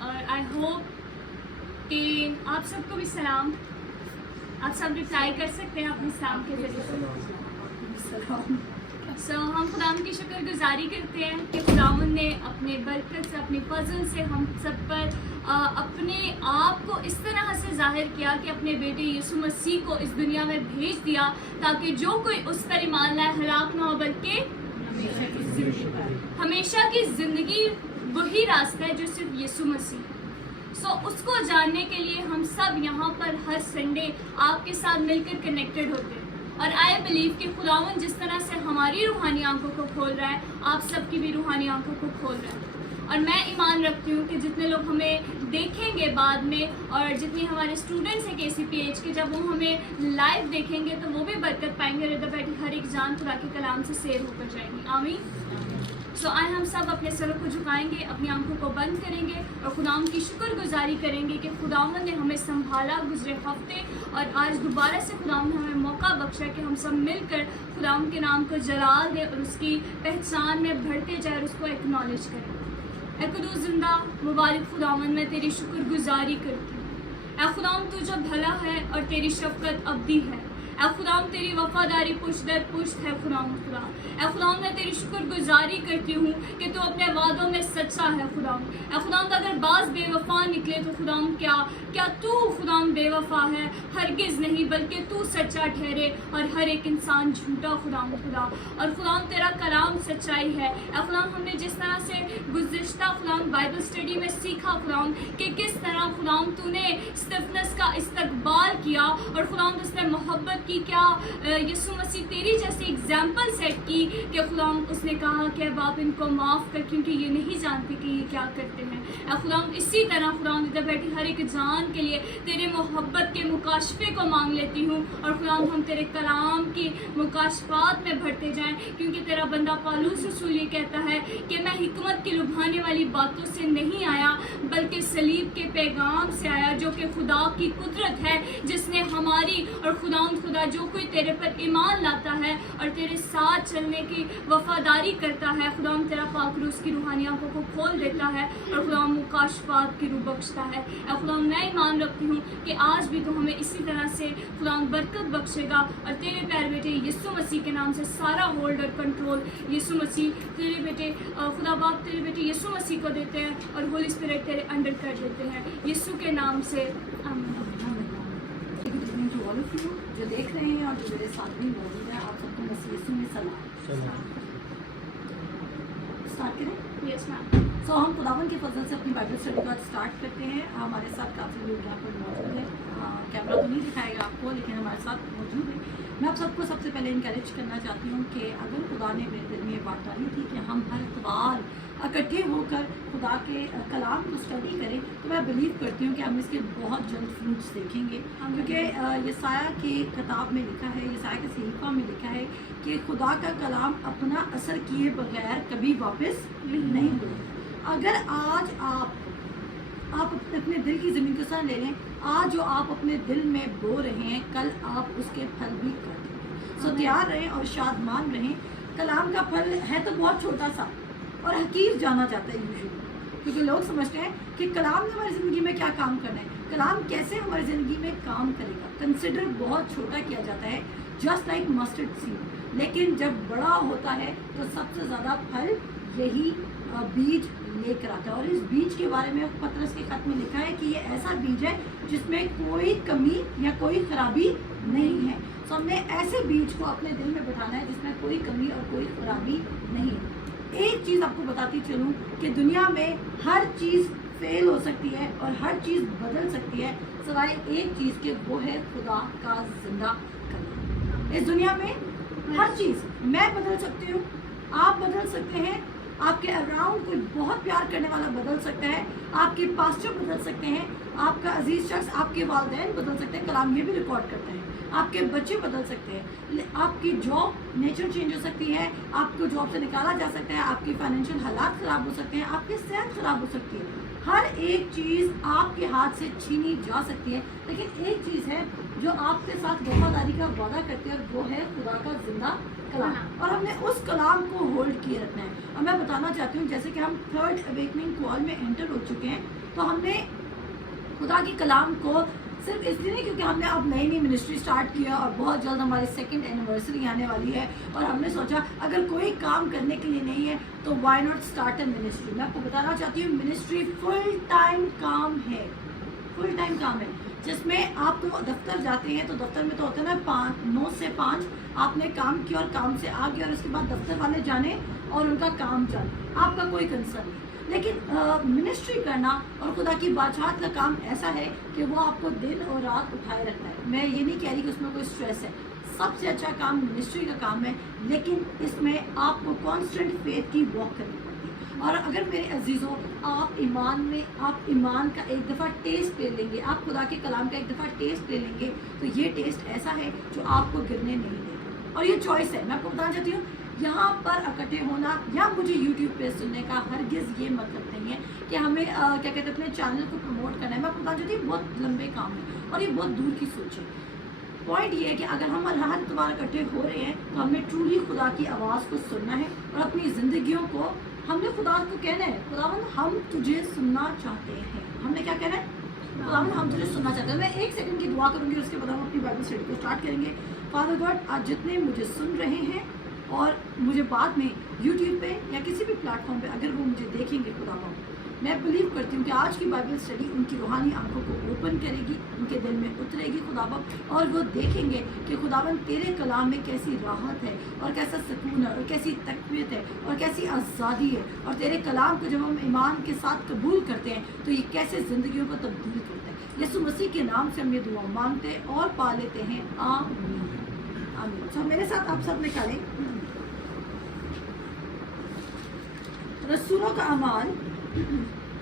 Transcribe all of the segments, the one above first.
اور I hope کہ آپ سب کو بھی سلام. آپ سب ریپلائی کر سکتے ہیں اپنے سلام کے ذریعے. ہم خداوند کی شکر گزاری کرتے ہیں کہ خداوند نے اپنے برکت سے اپنے فضل سے ہم سب پر اپنے آپ کو اس طرح سے ظاہر کیا کہ اپنے بیٹے یسوع مسیح کو اس دنیا میں بھیج دیا تاکہ جو کوئی اس پر ایمان لائے ہلاک نہ ہو بلکہ ہمیشہ کی زندگی. وہی راستہ ہے جو صرف یسوع مسیح. اس کو جاننے کے لیے ہم سب یہاں پر ہر سنڈے آپ کے ساتھ مل کر کنیکٹڈ ہوتے ہیں. اور آئی بلیو کہ خداوند جس طرح سے ہماری روحانی آنکھوں کو کھول رہا ہے آپ سب کی بھی روحانی آنکھوں کو کھول رہا ہے. اور میں ایمان رکھتی ہوں کہ جتنے لوگ ہمیں دیکھیں گے بعد میں اور جتنی ہمارے اسٹوڈنٹس ہیں KCPH کے جب وہ ہمیں لائیو دیکھیں گے تو وہ بھی برکت پائیں گے. ردہ بیٹھی ہر ایک جان خدا کے کلام سے سیر ہو کر جائیں گی. آمین. آئے ہم سب اپنے سروں کو جھکائیں گے, اپنی آنکھوں کو بند کریں گے اور خداوند کی شکر گزاری کریں گے کہ خداوند نے ہمیں سنبھالا گزرے ہفتے اور آج دوبارہ سے خداوند نے ہمیں موقع بخشا کہ ہم سب مل کر خداوند کے نام کو جلال دیں اور اس کی پہچان میں بڑھتے جائیں اور اس کو ایکنالج کریں. اے قدوس زندہ مبارک خداوند میں تیری شکر گزاری کرتی ہوں. اے خداوند تو جو بھلا ہے اور تیری شفقت ابدی ہے. اے خداوند تیری وفاداری پشت در پشت ہے. خداوند خدا اے خداوند میں تیری شکر گزاری کرتی ہوں کہ تو اپنے وعدوں میں سچا ہے. خداوند اے خداوند اگر بعض بے وفا نکلے تو خداوند کیا تو خداوند بے وفا ہے؟ ہرگز نہیں, بلکہ تو سچا ٹھہرے اور ہر ایک انسان جھوٹا. خداوند خدا اور خداوند تیرا کلام سچائی ہے. اے خداوند ہم نے جس طرح سے گزشتہ خداوند بائبل اسٹڈی میں سیکھا خداوند کہ کس طرح خداوند تو نے اسٹیفنس کا استقبال کیا اور خداوند اس نے محبت کی. کیا یسوع مسیح تیری جیسی ایگزامپل سیٹ کی کہ خداوند اس نے کہا کہ باپ ان کو معاف کر کیونکہ یہ نہیں جانتے کہ یہ کیا کرتے ہیں. اے خداوند اسی طرح خداوند ادھر بیٹھی ہر ایک جان کے لیے تیرے محبت کے مکاشفے کو مانگ لیتی ہوں اور خداوند ہم تیرے کلام کی مکاشفات میں بڑھتے جائیں کیونکہ تیرا بندہ پالوس رسول یہ کہتا ہے کہ میں حکمت کی لبھانے والی باتوں سے نہیں آیا بلکہ صلیب کے پیغام سے آیا جو کہ خدا کی قدرت ہے جس نے ہماری اور خداوند خدا جو کوئی تیرے پر ایمان لاتا ہے اور تیرے ساتھ چلنے کی وفاداری کرتا ہے خداوند تیرا پاک روح اس کی روحانی آنکھوں کو کھول دیتا ہے اور خداوند مکاشفات کی روح بخشتا ہے. اے خداوند میں ایمان رکھتی ہوں کہ آج بھی تو ہمیں اسی طرح سے خداوند برکت بخشے گا اور تیرے پیارے بیٹے یسوع مسیح کے نام سے سارا ہولڈ اور کنٹرول یسوع مسیح تیرے بیٹے خدا باپ تیرے بیٹے یسوع مسیح کو دیتے ہیں اور ہولی اسپرٹ تیرے انڈر کر دیتے ہیں یسوع کے نام سے آمین. جو دیکھ رہے ہیں اور جو میرے ساتھ بھی موجود ہیں آپ سب کو مسیح یسوع میں سلام. اسٹارٹ کریں. یس میم. ہم خداوند کے فضل سے اپنی بائبل اسٹڈی کا اسٹارٹ کرتے ہیں. ہمارے ساتھ کافی لوگ یہاں پر موجود ہیں. کیمرہ تو نہیں دکھائے گا آپ کو لیکن ہمارے ساتھ موجود ہیں. میں آپ سب کو سب سے پہلے انکریج کرنا چاہتی ہوں کہ اگر خدا نے میرے دل میں یہ بات ڈالی تھی کہ ہم ہر اتوار اکٹھے ہو کر خدا کے کلام کو اسٹڈی کریں تو میں بلیو کرتی ہوں کہ ہم اس کے بہت جلد فروٹس دیکھیں گے کیونکہ یسایہ کی کتاب میں لکھا ہے, یسایہ کے صحیفہ میں لکھا ہے کہ خدا کا کلام اپنا اثر کیے بغیر کبھی واپس نہیں ہوگا. اگر آج آپ اپنے دل کی زمین کو سن لے لیں, آج جو آپ اپنے دل میں بو رہے ہیں کل آپ اس کے پھل بھی کاٹیں گے. سو تیار رہیں اور شادمان رہیں. کلام کا پھل ہے تو بہت چھوٹا سا اور حقیر جانا جاتا ہے یوزلی کیونکہ لوگ سمجھتے ہیں کہ کلام نے ہماری زندگی میں کیا کام کرنا ہے, کلام کیسے ہماری زندگی میں کام کرے گا. کنسیڈر بہت چھوٹا کیا جاتا ہے جسٹ لائک مسٹرڈ سیڈ, لیکن جب بڑا ہوتا ہے تو سب سے زیادہ پھل یہی بیج لے کر آتا ہے. اور اس بیج کے بارے میں پطرس کے خط میں لکھا ہے کہ یہ ایسا بیج ہے جس میں کوئی کمی یا کوئی خرابی نہیں ہے. سو ہم نے ایسے بیج کو اپنے دل میں بٹھانا ہے جس میں کوئی کمی اور کوئی خرابی نہیں ہے. ایک چیز آپ کو بتاتی چلوں کہ دنیا میں ہر چیز فیل ہو سکتی ہے اور ہر چیز بدل سکتی ہے سوائے ایک چیز کے, وہ ہے خدا کا زندہ کلام. اس دنیا میں ہر چیز میں بدل سکتی ہوں, آپ بدل سکتے ہیں, آپ کے اراؤنڈ کوئی بہت پیار کرنے والا بدل سکتا ہے, آپ کے پاسٹر بدل سکتے ہیں, آپ کا عزیز شخص, آپ کے والدین بدل سکتے ہیں. کلام یہ بھی ریکارڈ کرتے ہیں. آپ کے بچے بدل سکتے ہیں, آپ کی جاب نیچر چینج ہو سکتی ہے, آپ کو جاب سے نکالا جا سکتا ہے, آپ کی فائنینشیل حالات خراب ہو سکتے ہیں, آپ کی صحت خراب ہو سکتی ہے. ہر ایک چیز آپ کے ہاتھ سے چھینی جا سکتی ہے, لیکن ایک چیز ہے جو آپ کے ساتھ وفاداری کا وعدہ کرتی ہے اور وہ ہے خدا کا زندہ کلام. اور ہم نے اس کلام کو ہولڈ کیے رکھنا ہے. اور میں بتانا چاہتی ہوں جیسے کہ ہم تھرڈ اویکننگ کال میں انٹر ہو چکے ہیں तो हमने खुदा की कलाम को सिर्फ इसलिए नहीं क्योंकि हमने अब नई मिनिस्ट्री स्टार्ट किया और बहुत जल्द हमारी 2nd एनिवर्सरी आने वाली है, और हमने सोचा अगर कोई काम करने के लिए नहीं है तो why not start a ministry. मैं आपको बताना चाहती हूँ मिनिस्ट्री फुल टाइम काम है, फुल टाइम काम है, जिसमें आप तो दफ्तर जाते हैं तो दफ्तर में तो होता है ना 9 से 5 आपने काम किया और काम से आ गया और उसके बाद दफ्तर वाले जाने और उनका काम जाने, आपका कोई कंसर्न नहीं। लेकिन मिनिस्ट्री करना और खुदा की बादशाहत का काम ऐसा है कि वो आपको दिन और रात उठाए रखता है। मैं ये नहीं कह रही कि उसमें कोई स्ट्रेस है, सबसे अच्छा काम मिनिस्ट्री का काम है, लेकिन इसमें आपको कॉन्स्टेंट फेथ की वॉक करनी पड़ती है। और अगर मेरे अजीज़ों आप ईमान का एक दफ़ा टेस्ट ले लेंगे, आप खुदा के कलाम का एक दफ़ा टेस्ट ले लेंगे, तो ये टेस्ट ऐसा है जो आपको गिरने नहीं देगा। और ये चॉइस है, मैं आपको बताना चाहती हूँ यहाँ पर इकट्ठे होना या मुझे YouTube पे सुनने का हरगिज़ ये मतलब नहीं है कि हमें क्या कहते हैं अपने चैनल को प्रमोट करना है। मैं आपको बता देती हूँ बहुत लंबे काम है और ये बहुत दूर की सोच है। पॉइंट ये है कि अगर हम हर इतवार इकट्ठे हो रहे हैं तो हमें ट्रूली खुदा की आवाज़ को सुनना है और अपनी ज़िंदगियों को हमने खुदा को कहना है, खुदावन हम तुझे सुनना चाहते हैं। हमने क्या कहना है? खुदावन हम तुझे सुनना चाहते हैं। मैं 1 सेकंड की दुआ करूँगी, उसके बाद हम अपनी बाइबल स्टडी को स्टार्ट करेंगे। फादर गॉड, आज जितने मुझे सुन रहे हैं और मुझे बाद में YouTube पे या किसी भी प्लेटफॉर्म पे अगर वो मुझे देखेंगे, खुदावन मैं बिलीव करती हूँ कि आज की बाइबल स्टडी उनकी रूहानी आंखों को ओपन करेगी, उनके दिल में उतरेगी खुदावन, और वो देखेंगे कि खुदावन तेरे कलाम में कैसी राहत है और कैसा सुकून है और कैसी तकवीत है और कैसी आज़ादी है, और तेरे कलाम को जब हम ईमान के साथ कबूल करते हैं तो ये कैसे ज़िंदगियों को तब्दील करता है। यीशु मसीह के नाम से हम ये दुआ मांगते और पा लेते हैं, आमीन आमीन। तो मेरे साथ आप सब निकालें रसूलों का अमाल,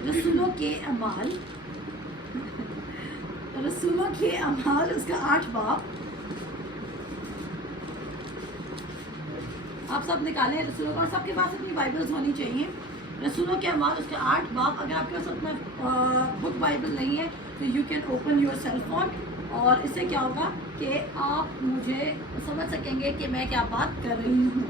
रसूलों के अमाल, रसूलों के अमाल उसका 8 बाब। आप सब निकालें रसूलों का, और सबके पास अपनी बाइबल्स होनी चाहिए। रसूलों के अमाल उसका 8 बाब। अगर आपके पास अपना बुक बाइबल नहीं है तो you can open your cell phone, और इससे क्या होगा कि आप मुझे समझ सकेंगे कि मैं क्या बात कर रही हूँ।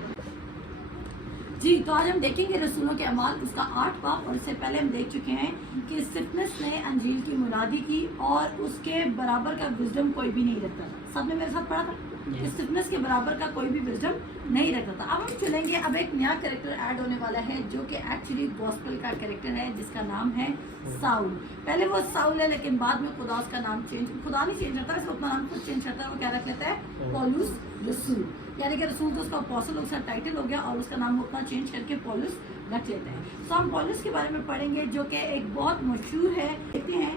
जी, तो आज हम देखेंगे रसूलों के अमाल उसका 8 बाब। और इससे पहले हम देख चुके हैं कि स्टिफनेस ने अंजील की मुनादी की और उसके बराबर का विजडम कोई भी नहीं रखता था। सबने मेरे साथ पढ़ा था कि स्टिफनेस के बराबर का कोई भी विजडम नहीं रखता था। अब हम चलेंगे, अब एक नया कैरेक्टर ऐड होने वाला है जो कि एक्चुअली गॉस्पेल का कैरेक्टर है, जिसका नाम है साउल। पहले वो साउल है, लेकिन बाद में खुदा उसका नाम खुदा नहीं चेंज करता, इसको अपना नाम खुद चेंज करता है। वो क्या रख लेता है? पौलुस रसूल, यानी कि रसूल तो उसका अपोस्टल उसका टाइटल हो गया और उसका नाम अपना चेंज करके पौलुस रख लेते हैं। सो हम पौलुस के बारे में पढ़ेंगे जो कि एक बहुत मशहूर है। देखते हैं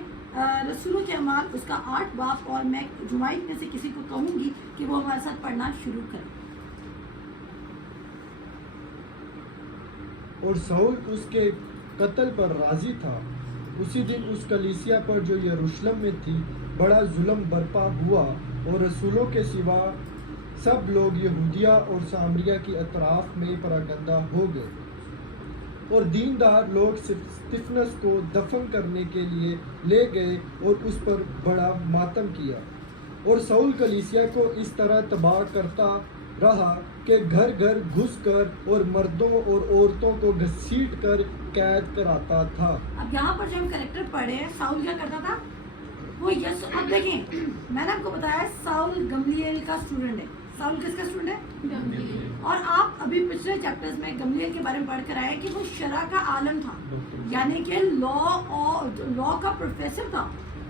रसूलों के अमाल उसका 8 बाब, और मैं जुमाइट में से किसी को कहूँगी कि वो हमारे साथ पढ़ना शुरू करें। और साउल उसके कत्ल पर राजी था। उसी दिन उस कलीसिया पर जो यरूशलेम में थी बड़ा जुल्म बर्पा हुआ, और रसूलों के सिवा सब लोग यहूदिया और सामरिया की अतराफ में परागंदा हो गए, और दीनदार लोग स्तिफनस को दफन करने के लिए ले गए और उस पर बड़ा मातम किया। और साउल कलीसिया को इस तरह तबाह करता रहा कि घर घर घुसकर और मर्दों और औरतों को घसीट कर कैद कराता था। अब यहाँ पर जो हम कैरेक्टर पढ़े हैं, साउल क्या करता था? वो यीशु, अब देखें मैंने आपको बताया साउल गमलीएल का स्टूडेंट है। साउल किसका स्टूडेंट है? और आप अभी पिछले चैप्टर्स में गमलीएल के बारे में पढ़ कर आए कि वो शरा का आलम था, यानी कि लॉ का प्रोफेसर था,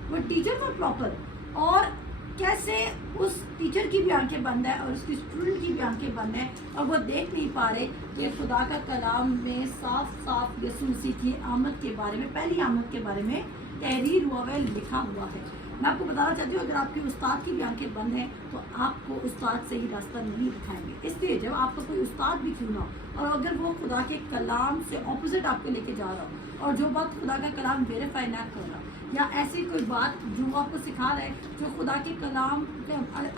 वो टीचर था प्रॉपर। और कैसे उस टीचर की भी आंखें बंद है और उसकी स्टूडेंट की भी आंखें बंद है, और वो देख नहीं पा रहे कि खुदा का कलाम में साफ साफ यीशु मसीह की आमद के बारे में, पहली आमद के बारे में तहरीर हुआ है, लिखा हुआ है। मैं आपको बताना चाहती हूँ, अगर आपके उस्ताद की भी आंखें बंद हैं तो आपको उस्ताद से ही रास्ता नहीं दिखाएंगे। इसलिए जब आपका कोई उस्ताद भी क्यों ना हो, और अगर वो खुदा के कलाम से ऑपोजिट आपको लेके जा रहा हो, और जो बात खुदा का कलाम वेरीफाई ना कर रहा, या ऐसी कोई बात जो आपको सिखा रहा है जो खुदा के कलाम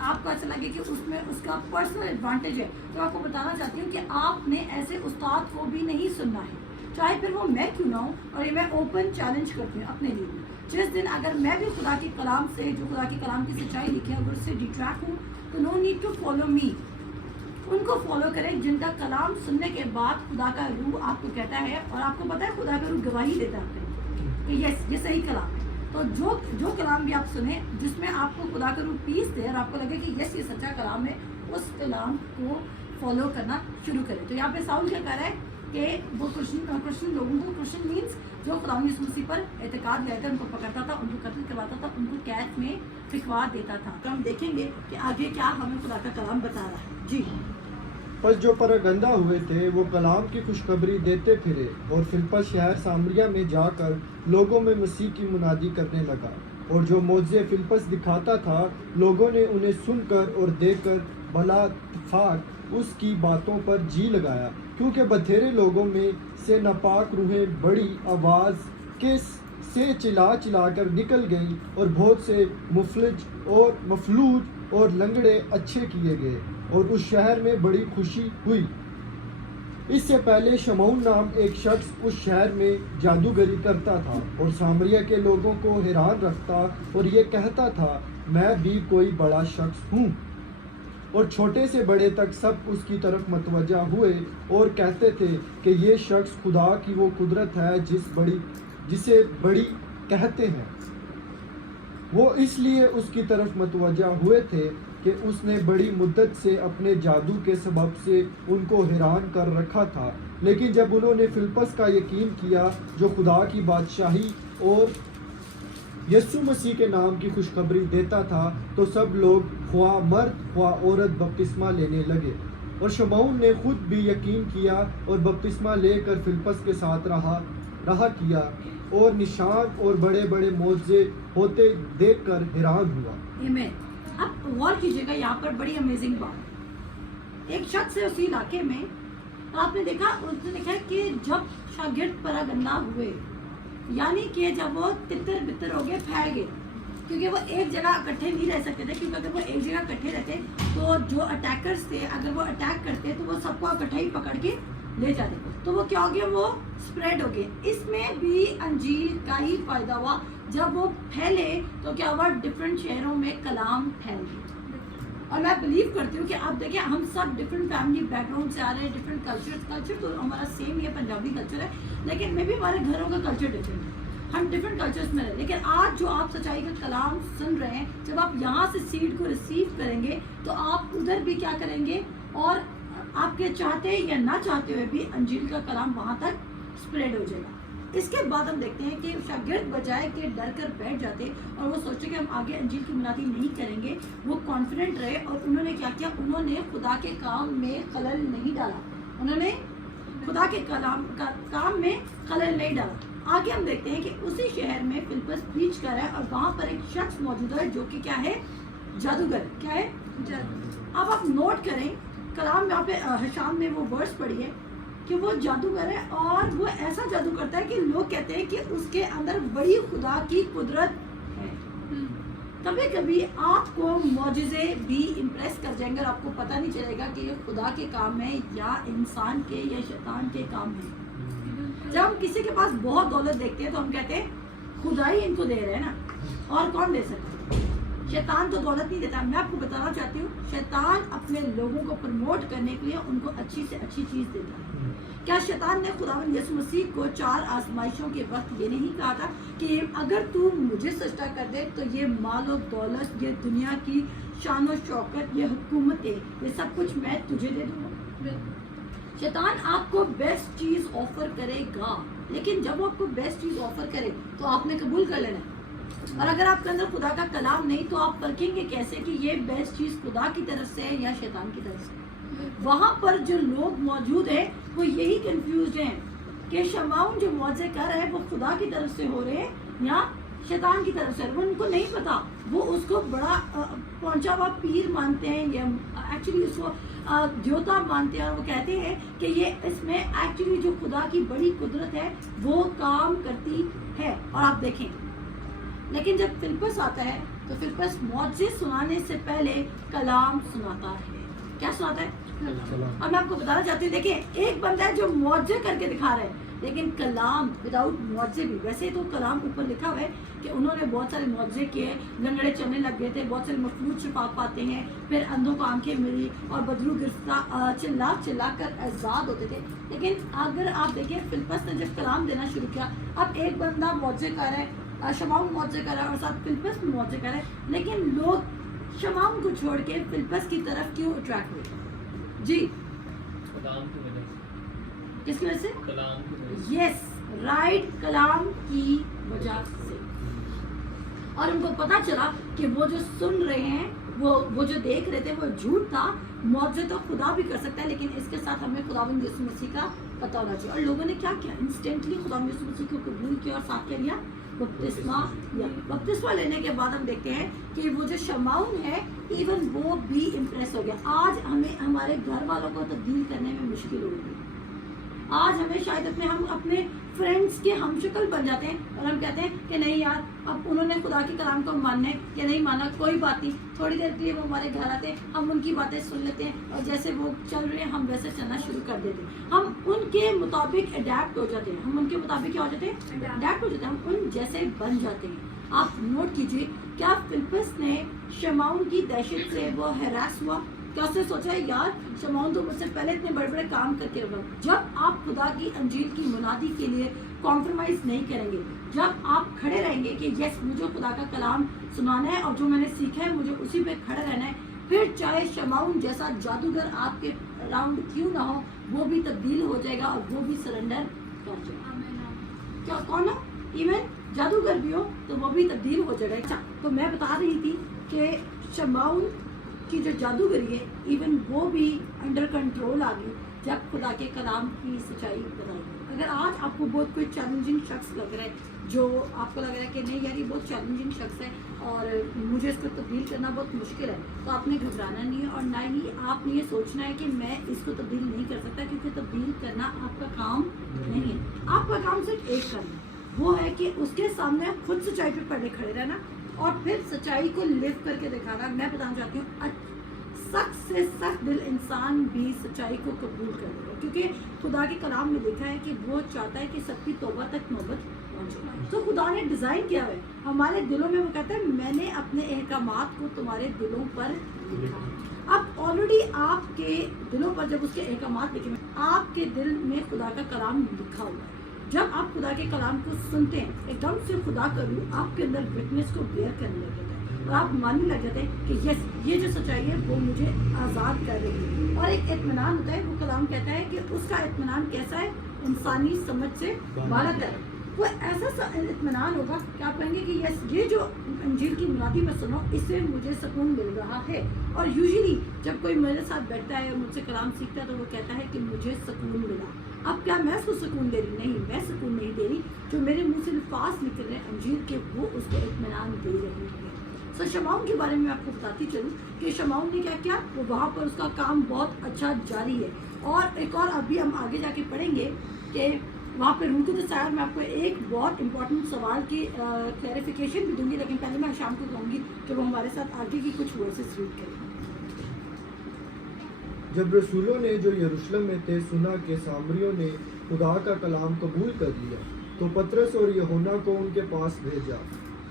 आपको ऐसा लगे कि उसमें उसका पर्सनल एडवांटेज है, तो आपको बताना चाहती हूँ कि आपने ऐसे उस्ताद को भी नहीं सुनना है, चाहे फिर वो मैं क्यों ना हूँ। और ये मैं ओपन चैलेंज करती हूँ अपने लिए। जिस दिन अगर मैं भी खुदा के कलाम से, जो खुदा के कलाम की सच्चाई लिखी है, अगर उससे डिट्रैक्ट हूँ तो no need to follow me. उनको फॉलो करें जिनका कलाम सुनने के बाद खुदा का रूह आपको कहता है, और आपको पता है खुदा का रूह गवाही देता है। कि यस ये सही कलाम है। तो जो कलाम भी आप सुने जिसमें आपको खुदा का रूह पीस दे और आपको लगे कि यस ये सच्चा कलाम है, उस कलाम को फॉलो करना शुरू करें। तो यहाँ पे साउल क्या कह रहा है कि वो क्रिश्चियन लोगों को, क्रिश्चियन मीन्स जो खुदा यीशु मसीह पर एतकाद लेकर उनको पकड़ता था, उनको कत्ल करवाता था, उनको कैद में फिकवा देता था। तो हम देखेंगे कि आगे क्या हमें खुदा का कलाम बता रहा है। जी पर जो परगंदा हुए थे वो कलाम की खुशखबरी देते फिरे और फिलिप्पस शहर सामरिया में जाकर लोगों में मसीह की मुनादी करने लगा। और जो मौजज़े फिलिप्पस दिखाता था लोगों ने उन्हें सुनकर और देखकर भला इत्तेफाक उसकी बातों पर जी लगाया, क्योंकि बथेरे लोगों में से नापाक रूहें बड़ी आवाज़ के से चिल्ला कर निकल गई और बहुत से मुफलिज और मफलूज और लंगड़े अच्छे किए गए और उस शहर में बड़ी खुशी हुई। इससे पहले शमौन नाम एक शख्स उस शहर में जादूगरी करता था और सामरिया के लोगों को हैरान रखता और ये कहता था मैं भी कोई बड़ा शख्स हूँ। और छोटे से बड़े तक सब उसकी तरफ मतवजा हुए और कहते थे कि ये शख्स खुदा की वो कुदरत है जिसे बड़ी कहते हैं। वो इसलिए उसकी तरफ मतवजा हुए थे कि उसने बड़ी मुद्दत से अपने जादू के सबब से उनको हैरान कर रखा था। लेकिन जब उन्होंने फिलिप्पस का यकीन किया जो खुदा की बादशाही और यीशु मसीह के नाम की खुशखबरी देता था, तो सब लोग ख्वाह मर्द ख्वाह औरत बपतिस्मा लेने लगे। और शमौन ने खुद भी यकीन किया और बपतिस्मा लेकर फिलिप्पस के साथ रहा किया और निशान और बड़े बड़े मौजज़े होते देखकर हैरान हुआ। आमीन। अब गौर कीजिएगा यहाँ पर बड़ी अमेजिंग बात। एक शख्स है उसी इलाके में, तो आपने देखा उसने लिखा है कि जब शागिर्द परगन्ना हुए, यानी कि जब वो तितर बितर हो गए, फैल गए, क्योंकि वो एक जगह इकट्ठे नहीं रह सकते थे, क्योंकि अगर वो एक जगह इकट्ठे रहते तो जो अटैकर्स थे अगर वो अटैक करते तो वो सबको इकट्ठा ही पकड़ के ले जाते, तो वो क्या हो गया, वो स्प्रेड हो गए। इसमें भी अंजीर का ही फायदा हुआ। जब वो फैले तो क्या हुआ, डिफरेंट शहरों में कलाम फैल गए। और मैं बिलीव करती हूँ कि आप देखिए हम सब डिफरेंट फैमिली बैकग्राउंड से आ रहे हैं, डिफरेंट कल्चर तो हमारा सेम ही है, पंजाबी कल्चर है, लेकिन मे भी हमारे घरों का कल्चर डिफरेंट है, हम डिफरेंट कल्चर्स में रहे। लेकिन आज जो आप सच्चाई का कलाम सुन रहे हैं, जब आप यहाँ से सीड को रिसीव करेंगे तो आप उधर भी क्या करेंगे, और आपके चाहते या ना चाहते हुए भी अंजील का कलाम वहाँ तक स्प्रेड हो जाएगा। इसके बाद हम देखते हैं कि शागिर्द बजाय के डर कर बैठ जाते और वो सोचे कि हम आगे अंजील की मुनादी नहीं करेंगे, वो कॉन्फिडेंट रहे और उन्होंने क्या किया, उन्होंने खुदा के काम में खलल नहीं डाला, उन्होंने खुदा के काम में खलल नहीं डाला। आगे हम देखते हैं कि उसी शहर में फिलिप्पस प्रीच कर रहा है और वहाँ पर एक शख्स मौजूद है जो कि क्या है, जादूगर। क्या है, जादू। अब आप नोट करें कलाम यहाँ पे हशाम में वो वर्स पढ़ी है कि वो जादूगर है और वो ऐसा जादू करता है कि लोग कहते हैं कि उसके अंदर बड़ी खुदा की कुदरत है। कभी कभी आपको मौजज़े भी इम्प्रेस कर जाएंगे और आपको पता नहीं चलेगा कि ये खुदा के काम है या इंसान के या शैतान के काम है। जब हम किसी के पास बहुत दौलत देखते हैं तो हम कहते हैं खुदा ही इनको दे रहे हैं ना, और कौन दे सकता है, शैतान तो दौलत नहीं देता। मैं आपको बताना चाहती हूँ शैतान अपने लोगों को प्रमोट करने के लिए उनको अच्छी से अच्छी चीज़ देता है। क्या शैतान ने खुदावंद यीशु मसीह को 4 आजमाइशों के वक्त ये नहीं कहा था कि अगर तू मुझे सजदा कर दे तो ये माल और दौलत, ये दुनिया की शान और शौकत, ये हुकूमतें, ये सब कुछ मैं तुझे दे दूँगा। शैतान आपको बेस्ट चीज़ ऑफर करेगा, लेकिन जब वो आपको बेस्ट चीज़ ऑफर करे तो आपने कबूल कर लेना है। और अगर आपके अंदर खुदा का कलाम नहीं तो आप परखेंगे कैसे कि ये बेस्ट चीज़ खुदा की तरफ से है या शैतान की तरफ से। वहाँ पर जो लोग मौजूद हैं वो यही कंफ्यूज हैं कि शमाउन जो मौजे कर रहे हैं वो खुदा की तरफ से हो रहे हैं या शैतान की तरफ से। वो उनको नहीं पता, वो उसको बड़ा पहुंचा हुआ पीर मानते हैं या एक्चुअली उसको द्योता मानते हैं और वो कहते हैं कि ये इसमें एक्चुअली जो खुदा की बड़ी कुदरत है वो काम करती है। और आप देखें, लेकिन जब फिलिप्पस आता है तो फिलिप्पस मौजे सुनाने से पहले कलाम सुनाता है। क्या सुनाता है? और मैं आपको बताना चाहती हूँ, देखिए एक बंदा है जो मौजे करके दिखा रहा है, लेकिन कलाम विदाउट मुआवजे भी, वैसे तो कलाम ऊपर लिखा हुआ है कि उन्होंने बहुत सारे मुआवजे किए, लंगड़े चलने लग गए थे, बहुत सारे मफलूज शिफा पाते हैं, फिर अंधों को आंखें मिली और बदरू गिरफ्तार चिल्ला चिल्ला कर आज़ाद होते थे। लेकिन अगर आप देखें फिलिपस ने जब कलाम देना शुरू किया, अब एक बंदा मुआवजे कर रहा है, शमाउन मुआवजे कर रहा है और साथ फिलिपस भी मुआवजे कर रहा है, लेकिन लोग शमाउन को छोड़ के फिलिपस की तरफ क्यों अट्रैक्ट हुए? जी, कलाम की वजह से, किस वजह से? कलाम की वजह से। यस राइट, कलाम की वजह से। और उनको पता चला कि वो जो सुन रहे हैं, वो जो देख रहे थे वो झूठ था। मुआवजे तो खुदा भी कर सकता है, लेकिन इसके साथ हमें खुदावंद यीशु मसीह का पता होना चाहिए। और लोगों ने क्या किया, इंस्टेंटली खुदावंद यीशु मसीह को कबूल किया और साथ क्या लिया, बपतिस्मा लिया। बपतिस्मा लेने के बाद हम देखते हैं कि वो जो शमाउन है, इवन वो भी इम्प्रेस हो गया। आज हमें हमारे घर वालों को तब्दील करने में मुश्किल होगी। आज हमें शायद हम अपने फ्रेंड्स के हम शक्ल बन जाते हैं और हम कहते हैं कि नहीं यार, अब उन्होंने खुदा के कलाम को मानने या नहीं माना कोई बात नहीं, थोड़ी देर के लिए वो हमारे घर आते हैं, हम उनकी बातें सुन लेते हैं और जैसे वो चल रहे हैं हम वैसे चलना शुरू कर देते हैं। हम उनके मुताबिक अडेप्ट हो जाते हैं, हम उनके मुताबिक क्या हो जाते हैं, अडेप्ट हो जाते हैं, हम उन जैसे बन जाते हैं। आप नोट कीजिए, क्या फिलिपस ने शमाउन की दहशत से वो हैरास हुआ? क्या उसने सोचा है यार शमाउन तो मुझसे पहले इतने बड़े बड़े काम करके रखा। जब आप खुदा की अंजील की मुनादी के लिए कॉम्प्रोमाइज़ नहीं करेंगे, जब आप खड़े रहेंगे कि यस मुझे खुदा का कलाम सुनाना है और जो मैंने सीखा है मुझे उसी पे खड़े रहना है, फिर चाहे शमाउन जैसा जादूगर आपके अराउंड क्यों ना हो, वो भी तब्दील हो जाएगा और वो भी सरेंडर कर जाएगा। क्या कौन हो, इवन जादूगर भी हो तो वो भी तब्दील हो जाएगा। अच्छा, तो मैं बता रही थी कि शमाउन की जो जादूगरी है, इवन वो भी अंडर कंट्रोल आ गई जब खुदा के कलाम की सच्चाई बताई। अगर आज आपको बहुत कोई चैलेंजिंग शख्स लग रहा है, जो आपको लग रहा है कि नहीं यार ये बहुत चैलेंजिंग शख्स है और मुझे इसको तब्दील करना बहुत मुश्किल है, तो आपने घबराना नहीं है और ना ही आपने ये सोचना है कि मैं इसको तब्दील नहीं कर सकता, क्योंकि तब्दील करना आपका काम नहीं है। आपका काम सिर्फ एक करना, वो है कि उसके सामने खुद सच्चाई पे पड़े खड़े रहना और फिर सच्चाई को लिव करके दिखाना। मैं बताना चाहती हूँ सख्त से सख्त दिल इंसान भी सच्चाई को कबूल कर लेगा, क्योंकि खुदा के कलाम में लिखा है कि वो चाहता है कि सबकी तौबा तक नौबत पहुंचे। तो खुदा ने डिज़ाइन किया है हमारे दिलों में, वो कहता है मैंने अपने अहकामात को तुम्हारे दिलों पर लिखा। अब ऑलरेडी आपके दिलों पर जब उसके अहकामात लिखे, आपके दिल में खुदा का कलाम लिखा हुआ है। जब आप खुदा के कलाम को सुनते हैं, एकदम से खुदा का रूह आपके अंदर विटनेस को बेयर करने लग जाता है और आप मानने लग जाते हैं कि यस ये जो सच्चाई है वो मुझे आज़ाद कर रही है। और एक इत्मीनान होता है, वो कलाम कहता है कि उसका इत्मीनान कैसा है, इंसानी समझ से बाहर है। वो ऐसा इत्मीनान होगा कि आप कहेंगे कि यस ये जो अंजील की मुनादी में सुनो, इससे मुझे सुकून मिल रहा है। और यूजुअली जब कोई मेरे साथ बैठता है और मुझसे कलाम सीखता है तो वो कहता है कि मुझे सुकून मिला। अब क्या मैं उसको सुकून दे रही? नहीं, मैं सुकून नहीं दे रही, जो मेरे मुंह से अल्फाज निकल रहे हैं अंजील के, वो उसको इत्मीनान दे रही है। सो शमाउन के बारे में आपको बताती चलूँ कि शमाउन ने क्या किया, वो वहाँ पर उसका काम बहुत अच्छा जारी है। और एक और अभी हम आगे जाके पढ़ेंगे कि वहाँ पे रूह कुद्दूस आया। मैं आपको एक बहुत इंपॉर्टेंट सवाल की क्लैरिफिकेशन भी दूंगी, लेकिन पहले मैं शाम को कहूँगी कि वो हमारे साथ आगे की कुछ वर्सेस रीड करें। जब रसूलों ने जो यरूशलेम में थे सुना कि सामरियों ने खुदा का कलाम कबूल कर लिया, तो पतरस और यूहन्ना को उनके पास भेजा।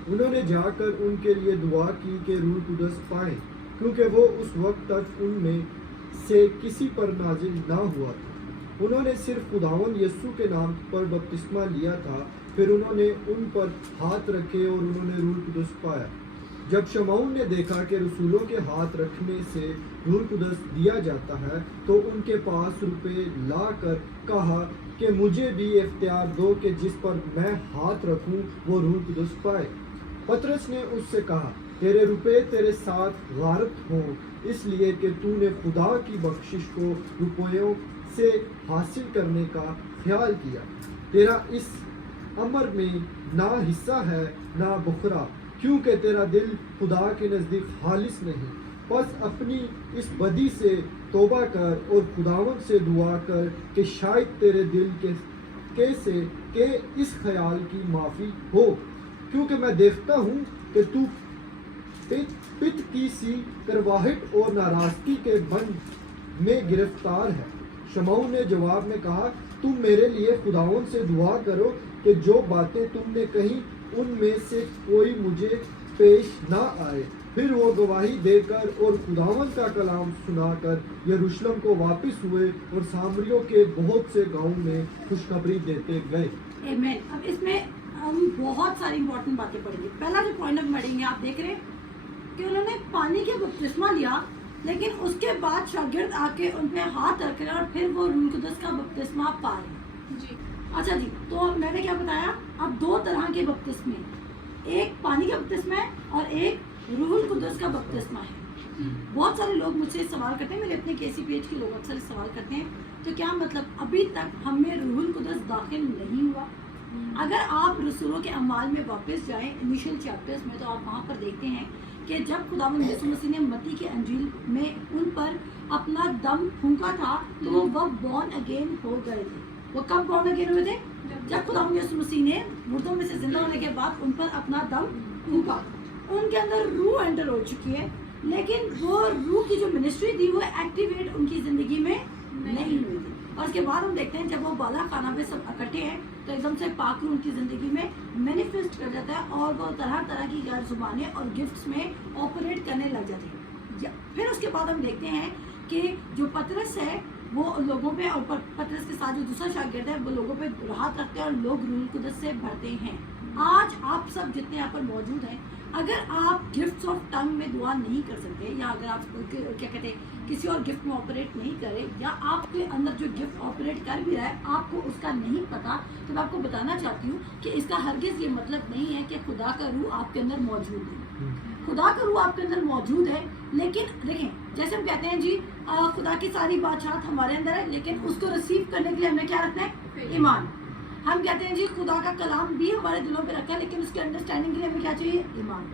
उन्होंने जाकर उनके लिए दुआ की कि रूह कुद्दूस पाएं, क्योंकि वो उस वक्त तक उनमें से किसी पर नाजिल ना हुआ था। उन्होंने सिर्फ खुदावंद यीशु के नाम पर बपतिस्मा लिया था। फिर उन्होंने उन पर हाथ रखे और उन्होंने रूह कुद्दूस पाया। जब शमाउन ने देखा कि रसूलों के हाथ रखने से रूह कुद्दूस दिया जाता है, तो उनके पास रुपए लाकर कहा कि मुझे भी इख्तियार दो कि जिस पर मैं हाथ रखूं वो रूह कुद्दूस पाए। पतरस ने उससे कहा, तेरे रुपए तेरे साथ गारत हों, इसलिए कि तूने खुदा की बख्शिश को रुपयों से हासिल करने का ख्याल किया। तेरा इस अमर में ना हिस्सा है ना बुखरा, क्योंकि तेरा दिल खुदा के नज़दीक खालिस नहीं। बस अपनी इस बदी से तौबा कर और खुदावंद से दुआ कर कि शायद तेरे दिल के इस ख्याल की माफ़ी हो, क्योंकि मैं देखता हूँ कि तू पित्त की सी करवाहट और नाराज़गी के बंध में गिरफ्तार है। शमाउन ने जवाब में कहा, तुम मेरे लिए खुदावन से दुआ करो कि जो बातें तुमने कही उनमें से कोई मुझे पेश ना आए। फिर वो गवाही देकर और खुदावन का कलाम सुनाकर यरूशलेम को वापस हुए और सामरियों के बहुत से गांवों में खुशखबरी देते गए। आमीन। अब इसमें हम बहुत सारी इंपॉर्टेंट बातें पढ़ेंगे। पहला जो पॉइंट हम पढ़ेंगे, आप देख रहे हैं कि उन्होंने पानी के बपतिस्मा लिया, लेकिन उसके बाद शागिर्द आके उन पे हाथ रख रहे और फिर वो रूह कुदस का बपतिस्मा पा रहे। जी अच्छा जी, तो मैंने क्या बताया, अब दो तरह के बपतिस्मे, एक पानी का बपतिस्मा है और एक रूहुल कुदस का बपतिस्मा है। बहुत सारे लोग मुझसे सवाल करते हैं, मेरे अपने KCPH के लोग अक्सर सवाल करते हैं, तो क्या मतलब अभी तक हमें रूहुल कुदस दाखिल नहीं हुआ? अगर आप रसूलों के अमाल में वापस जाएं इनिशियल चैप्टर्स में, तो आप वहाँ पर देखते हैं कि जब खुदावंद यीशु मसीह ने मत्ती के अंजील में उन पर अपना दम फूंका था, तो वो बॉर्न अगेन हो गए थे। वो कब बॉर्न अगेन हुए थे? जब खुदावंद यीशु मसीह ने मुर्दों में से जिंदा होने के बाद उन पर अपना दम फूंका, उनके अंदर रूह एंटर हो चुकी है, लेकिन वो रूह की जो मिनिस्ट्री थी वो एक्टिवेट उनकी जिंदगी में नहीं हुई थी। और उसके बाद हम देखते हैं जब वो बाला खाना पे सब इकट्ठे हैं, तो एकदम से पाक रूह उनकी जिंदगी में मैनिफेस्ट कर जाता है और वो तरह तरह की गैर जुबानें और गिफ्ट्स में ऑपरेट करने लग जाते हैं। फिर उसके बाद हम देखते हैं कि जो पतरस है वो लोगों पे, और पतरस के साथ जो दूसरा शागिर्द है वो लोगों पे राहत रखते हैं और लोग रूह कुदस से भरते हैं। आज आप सब जितने यहाँ पर मौजूद हैं, अगर आप गिफ्ट्स ऑफ टंग में दुआ नहीं कर सकते, या अगर आप क्या कहते हैं किसी और गिफ्ट में ऑपरेट नहीं करें, या आपके अंदर जो गिफ्ट ऑपरेट कर भी रहा है आपको उसका नहीं पता, तो मैं आपको बताना चाहती हूँ कि इसका हरगिज़ ये मतलब नहीं है कि खुदा का रूह आपके अंदर मौजूद है। खुदा का रूह आपके अंदर मौजूद है, लेकिन देखें, जैसे हम कहते हैं जी खुदा की सारी बादशाहत हमारे अंदर है, लेकिन उसको रिसीव करने के लिए हमें क्या रखना है? ईमान। हम कहते हैं जी खुदा का कलाम भी हमारे दिलों पे रखा है, लेकिन उसके अंडरस्टैंडिंग के लिए हमें क्या चाहिए? ईमान।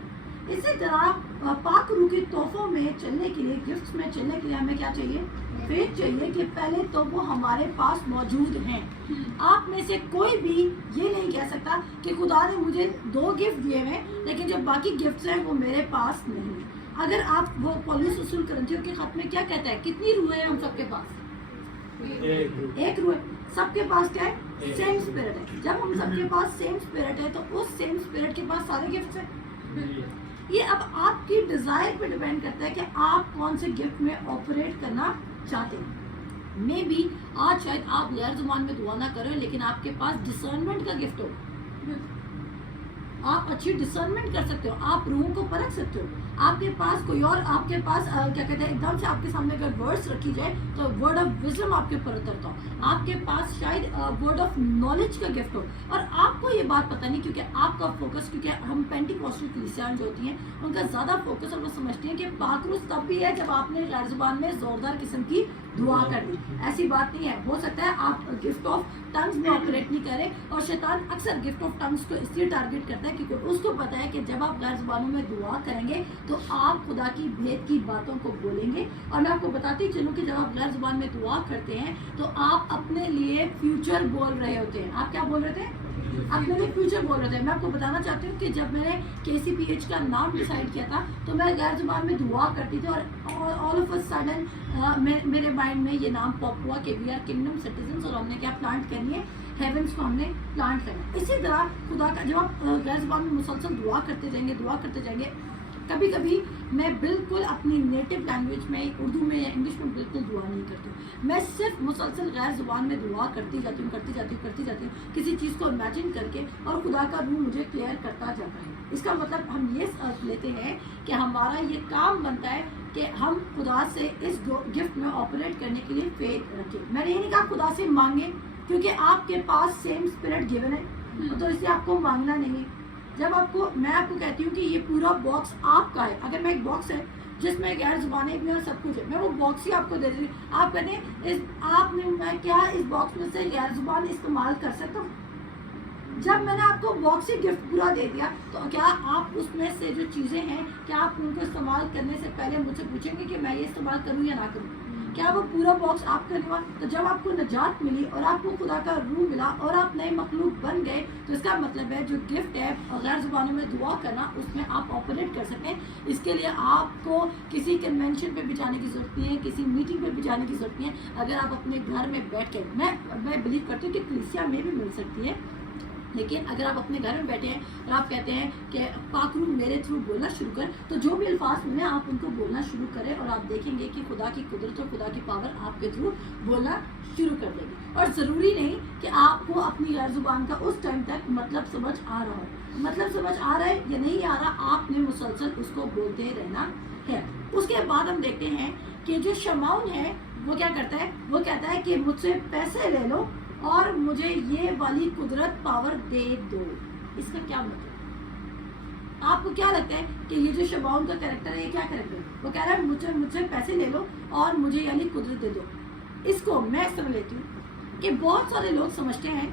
इसी तरह पाक रूह की तोहफों में चलने के लिए, गिफ्ट्स में चलने के लिए हमें क्या चाहिए? फेथ चाहिए कि पहले तो वो हमारे पास मौजूद हैं। आप में से कोई भी ये नहीं कह सकता कि खुदा ने मुझे 2 गिफ्ट दिए हैं, लेकिन जो बाकी गिफ्ट्स हैं वो मेरे पास नहीं है। अगर आप वो पौलुस रसूल करंथियों के खत में क्या कहता है, कितनी रूह है हम सबके पास? एक रूह है। सबके पास क्या है? सेम स्पिरिट है। जब हम सबके पास सेम स्पिरिट है, तो उस सेम स्पिरिट के पास सारे गिफ्ट्स हैं। ये अब आपकी डिजायर पे डिपेंड करता है कि आप कौन से गिफ्ट में ऑपरेट करना चाहते हैं। मे बी आज शायद आप गैर जुबान में दुआ ना करें, लेकिन आपके पास डिसर्नमेंट का गिफ्ट हो, आप अच्छी डिसर्नमेंट कर सकते हो, आप रूहों को परख सकते हो। आपके पास कोई और, आपके पास क्या कहते हैं, एकदम से आपके सामने अगर वर्ड्स रखी जाए तो वर्ड ऑफ विजडम आपके ऊपर उतरता हो। आपके पास शायद वर्ड ऑफ नॉलेज का गिफ्ट हो, और आपको ये बात पता नहीं, क्योंकि आपका फोकस, क्योंकि हम पेंटिकॉस्टल कलीसियां जो होती हैं उनका ज़्यादा फोकस, और वो समझती हैं कि पाकरूस तब भी है जब आपने गैर जुबान में ज़ोरदार किस्म की दुआ कर दी। ऐसी बात नहीं है। हो सकता है आप गिफ्ट ऑफ टंग्स में ऑपरेट नहीं करें, और शैतान अक्सर गिफ्ट ऑफ टंग्स को इसलिए टारगेट करता है क्योंकि उसको पता है कि जब आप गैर जुबानों में दुआ करेंगे तो आप खुदा की भेद की बातों को बोलेंगे। और मैं आपको बताती चलूँ कि जब आप गैर जुबान में दुआ करते हैं तो आप अपने लिए फ्यूचर बोल रहे होते हैं। आप क्या बोल रहे थे? अपने लिए फ्यूचर बोल रहे थे। मैं आपको बताना चाहती हूँ कि जब मैंने KCPH का नाम डिसाइड किया था, तो मैं गैर जुबान में दुआ करती थी, और ऑल ऑफ अ सडन मेरे माइंड में ये नाम पॉप हुआ कि वी आर किंगडम सिटीजन्स, और हमने क्या प्लांट करनी है? हेवेंस को हमने प्लांट करना है। इसी तरह खुदा का, जब आप गैर जुबान में मुसलसल दुआ करते जाएंगे, कभी कभी मैं बिल्कुल अपनी नेटिव लैंग्वेज में, उर्दू में या इंग्लिश में बिल्कुल दुआ नहीं करती हूँ। मैं सिर्फ मुसलसल गैर जुबान में दुआ करती जाती हूँ किसी चीज़ को इमेजिन करके, और खुदा का रूह मुझे क्लियर करता जाता है। इसका मतलब हम ये अर्थ लेते हैं कि हमारा ये काम बनता है कि हम खुदा से इस गिफ्ट में ऑपरेट करने के लिए फेथ रखें। मैंने ये नहीं कहा खुदा से मांगे, क्योंकि आपके पास सेम स्पिरिट गिवन है, तो इसलिए आपको मांगना नहीं है। जब मैं आपको कहती हूँ कि ये पूरा बॉक्स आपका है, अगर मैं एक बॉक्स है जिसमें गैर जुबानें भी और सब कुछ है, मैं वो बॉक्स ही आपको दे देती, आप कहते हैं मैं क्या इस बॉक्स में से गैर जुबान इस्तेमाल कर सकता हूँ? जब मैंने आपको बॉक्स ही गिफ्ट पूरा दे दिया, तो क्या आप उसमें से जो चीज़ें हैं, क्या आप उनको इस्तेमाल करने से पहले मुझसे पूछेंगे कि मैं ये इस्तेमाल करूँ या ना करूँ? क्या वो पूरा बॉक्स आपका नहीं हुआ? तो जब आपको नजात मिली और आपको खुदा का रूह मिला और आप नए मखलूक बन गए, तो इसका मतलब है जो गिफ्ट है गैर ज़ुबानों में दुआ करना, उसमें आप ऑपरेट कर सकें। इसके लिए आपको किसी कन्वेंशन पे भी जाने की ज़रूरत नहीं है, किसी मीटिंग पे भी जाने की ज़रूरत नहीं है। अगर आप अपने घर में बैठ के, मैं बिलीव करती हूँ कि कलीसिया में भी मिल सकती है, लेकिन अगर आप अपने घर में बैठे हैं और आप कहते हैं कि पाक रूह मेरे थ्रू बोलना शुरू कर, तो जो भी अल्फाज मिले आप उनको बोलना शुरू करें और आप देखेंगे कि खुदा की कुदरत और खुदा की पावर आपके थ्रू बोलना शुरू कर देगी। और ज़रूरी नहीं कि आपको अपनी गैर ज़ुबान का उस टाइम तक मतलब समझ आ रहा हो। मतलब समझ आ रहा है या नहीं आ रहा, आपने मुसलसल उसको बोलते रहना है। उसके बाद हम देखते हैं कि जो शमाउन है वो क्या करता है, वो कहता है कि मुझसे पैसे ले लो और मुझे ये वाली कुदरत पावर दे दो। इसका क्या मतलब? आपको क्या लगता है कि ये जो शबाउन का कैरेक्टर है, ये क्या कैरेक्टर है? वो कह रहा है मुझसे पैसे ले लो और मुझे यानी कुदरत दे दो। इसको मैं इस तरह लेती हूँ कि बहुत सारे लोग समझते हैं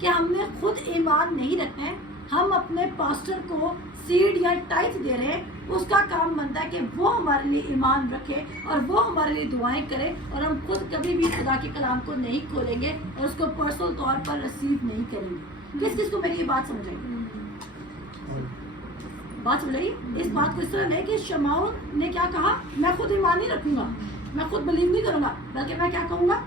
कि हमने खुद ईमान नहीं रखना है, हम अपने पास्टर को सीड या टाइथ दे रहे हैं, उसका काम बनता है कि वो हमारे लिए ईमान रखे और वो हमारे लिए दुआएं करे, और हम खुद कभी भी खुदा के कलाम को नहीं खोलेंगे और उसको पर्सनल तौर पर रिसीव नहीं करेंगे। किस किस को मेरी ये बात समझ आई? बात समझ आई? इस बात को इस तरह नहीं कि शमाउन ने क्या कहा, मैं खुद ईमान नहीं रखूंगा, मैं खुद बिलीव नहीं करूंगा, बल्कि मैं क्या कहूँगा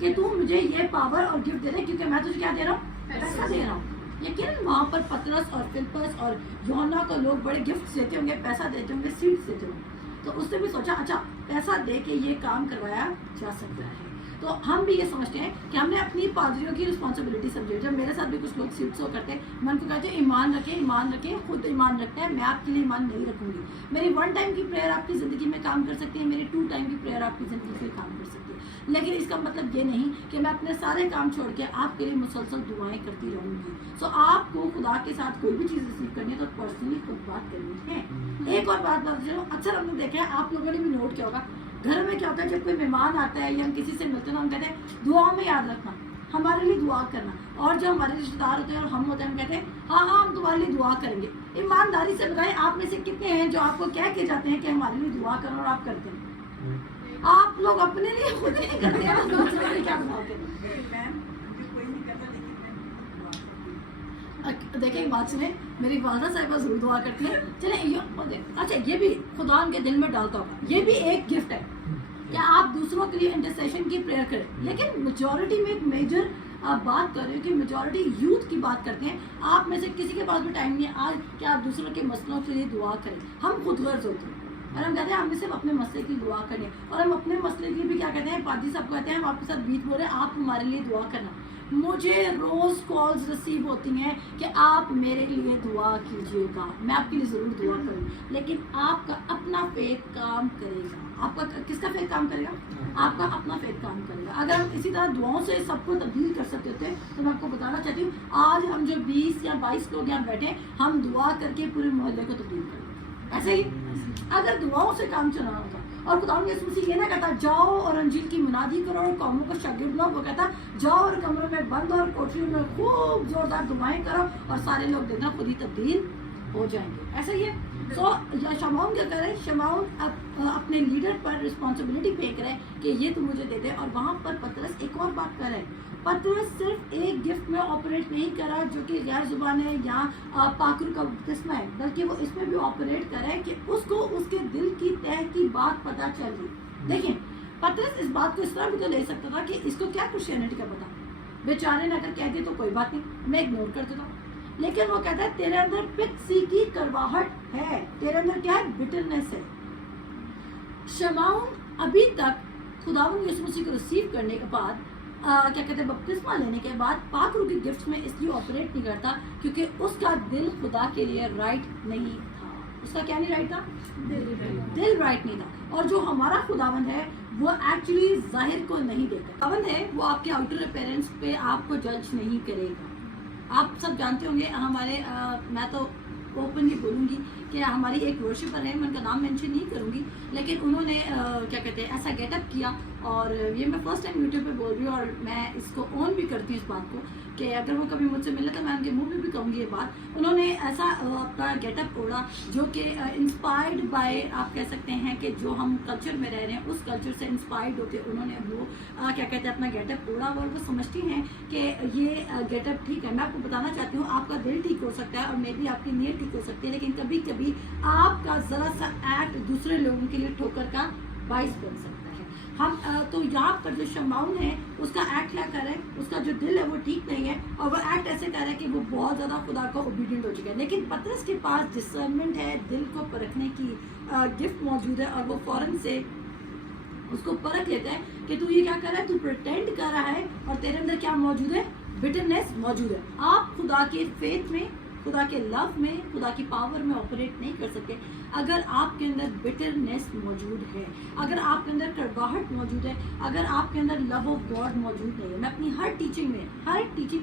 कि तू मुझे ये पावर और गिफ्ट दे दे, क्योंकि मैं तुझे क्या दे रहा हूँ? पैसा दे रहा हूँ। यकीनन वहाँ पर पतरस और फिलिप्पस और यूहन्ना को लोग बड़े गिफ्ट देते होंगे, पैसा देते होंगे, सीड्स देते होंगे, तो उसने भी सोचा अच्छा पैसा दे के ये काम करवाया जा सकता है। तो हम भी ये समझते हैं कि हमने अपनी पादरियों की रिस्पॉन्सिबिलिटी समझी। जब मेरे साथ भी कुछ लोग सीट्स हो करते हैं, मैं उनको कहते हैं ईमान रखें, खुद ईमान रखते हैं, मैं आपके लिए ईमान नहीं रखूंगी। मेरी 1 टाइम की प्रेयर आपकी ज़िंदगी में काम कर सकती है, मेरी 2 टाइम की प्रेयर आपकी ज़िंदगी में काम कर सकती है, लेकिन इसका मतलब ये नहीं कि मैं अपने सारे काम छोड़ के आपके लिए मुसलसल दुआएं करती रहूंगी। सो आपको खुदा के साथ कोई भी चीज़ रिसीव करनी है तो पर्सनली खुद बात करनी है। एक और बात जो अक्सर हमने देखा है, आप लोगों ने भी नोट किया होगा, घर में क्या होता है जब कोई मेहमान आता है या हम किसी से मिलते हैं, हम कहते हैं दुआ में याद रखना, हमारे लिए दुआ करना। और जो हमारे रिश्तेदार होते हैं और हम होते हैं, हम कहते हैं हाँ हम तुम्हारे लिए दुआ करेंगे। ईमानदारी से बताएं, आप में से कितने हैं जो आपको कह के जाते हैं कि हमारे लिए दुआ करो और आप करते हैं? आप लोग अपने लिए खुद नहीं करते हैं, दूसरों के लिए क्या बताते हैं? देखें बात सुने, मेरी वालदा साहिबा जरूर दुआ करती है। चले अच्छा, ये भी खुदा उनके दिल में डालता होगा, ये भी एक गिफ्ट है कि आप दूसरों के लिए इंटरसेशन की प्रेयर करें। लेकिन मेजॉरिटी में एक मेजर बात कर रही हूँ कि मेजॉरिटी यूथ की बात करते हैं। आप में से किसी के पास भी टाइम नहीं है आज कि आप दूसरों के मसलों के लिए दुआ करें। हम खुद गर्ज होते हैं और हम कहते हैं हमने सिर्फ अपने मसले की दुआ करनी है, और हम अपने मसले की भी क्या कहते हैं, पादी साहब कहते हैं हम आपके साथ बीत बोल रहे हैं, आप हमारे लिए दुआ करना। मुझे रोज़ कॉल्स रिसीव होती हैं कि आप मेरे लिए दुआ कीजिएगा, मैं आपके लिए ज़रूर दुआ करूँगी, लेकिन आपका अपना फेथ काम करेगा। आपका किसका फेथ काम करेगा? आपका अपना फेथ काम करेगा। अगर हम इसी तरह दुआओं से सबको तब्दील कर सकते थे तो मैं आपको बताना चाहती हूँ, आज हम जो 20 या 22 लोग यहाँ बैठे, हम दुआ करके पूरे मोहल्ले को तब्दील करेंगे। ऐसे ही अगर दुआओं से काम चलाना होता, और खुदावंद यीशु मसीह ये ना कहता जाओ और अंजील की मुनादी करो और कौमों को शागिर्द बनाओ, वो कहता जाओ और कमरों में बंद और कोठरियों में खूब जोरदार दुआएं करो और सारे लोग देखना खुद ही तब्दील हो जाएंगे। ऐसा ही है। तो शमाउन क्या करे, शमाउन अपने लीडर पर रिस्पॉन्सिबिलिटी पे करे कि ये तो मुझे दे दे। और वहाँ पर पतरस एक और बात कर रहे हैं, पतरस सिर्फ एक गिफ्ट में ऑपरेट नहीं करा जो कि गैर जुबान है या पाकुर का किस्म है, बल्कि वो इसमें भी ऑपरेट कर रहा है कि उसको उसके दिल की तह की बात पता चल गई। देखिए पतरस इस बात को इस तरह भी तो ले सकता था कि इसको क्या क्रिश्चियनिटी का पता, बेचारे ने अगर कह दिया तो कोई बात नहीं, मैं इग्नोर कर देता हूँ। लेकिन वो कहता है तेरे अंदर पित्त सी की करवाहट है, तेरे अंदर क्या है, बिटरनेस है। शमाउन अभी तक खुदावंद यीशु मसीह को रिसीव करने के बाद क्या कहते हैं, बपतिस्मा लेने के बाद पाक रूह की गिफ्ट्स में इसलिए ऑपरेट नहीं करता क्योंकि उसका दिल खुदा के लिए राइट नहीं था। उसका क्या नहीं राइट था? दिल राइट नहीं था। और जो हमारा खुदावंद है वो एक्चुअली जाहिर को नहीं देखता। खुदावंद है वो आपके आउटर अपीयरेंस पे आपको जज नहीं करेगा। आप सब जानते होंगे हमारे मैं तो ओपनली बोलूँगी कि हमारी एक वर्शिपर है, मैं उनका नाम मेंशन नहीं करूँगी, लेकिन उन्होंने क्या कहते हैं ऐसा गेटअप किया اور یہ میں فرسٹ ٹائم یوٹیوب پہ بول رہی ہوں اور میں اس کو اون بھی کرتی ہوں اس بات کو کہ اگر وہ کبھی مجھ سے ملے تو میں ان کے منہ میں بھی کہوں گی یہ بات. انہوں نے ایسا اپنا گیٹ اپ اوڑھا جو کہ انسپائرڈ بائی آپ کہہ سکتے ہیں کہ جو ہم کلچر میں رہ رہے ہیں اس کلچر سے انسپائرڈ ہوتے انہوں نے وہ کیا کہتے ہیں اپنا گیٹ اپ اوڑھا اور وہ سمجھتی ہیں کہ یہ گیٹ اپ ٹھیک ہے. میں آپ کو بتانا چاہتی ہوں آپ کا دل ٹھیک ہو سکتا ہے اور مے بی آپ کی نیت ٹھیک ہو سکتی ہے, لیکن کبھی کبھی آپ کا ذرا سا ایکٹ دوسرے لوگوں کے لیے ٹھوکر کا باعث بن سکتا ہے. ہم تو یہاں پر جو شمعون ہے اس کا ایکٹ کیا کر رہا ہے, اس کا جو دل ہے وہ ٹھیک نہیں ہے اور وہ ایکٹ ایسے کر رہا ہے کہ وہ بہت زیادہ خدا کو اوبیڈینٹ ہو چکا ہے. لیکن پطرس کے پاس ڈسرنمنٹ ہے, دل کو پرکھنے کی گفٹ موجود ہے اور وہ فوراً سے اس کو پرکھ لیتا ہے کہ تو یہ کیا کر رہا ہے, تو پریٹینڈ کر رہا ہے اور تیرے اندر کیا موجود ہے, بٹرنیس موجود ہے. آپ خدا کے فیتھ میں, خدا کے لو میں, خدا کی پاور میں آپریٹ نہیں کر سکتے اگر آپ کے اندر بٹرنیس موجود ہے, اگر آپ کے اندر کڑواہٹ موجود ہے, اگر آپ کے اندر لو آف گاڈ موجود نہیں ہے. میں اپنی ہر ٹیچنگ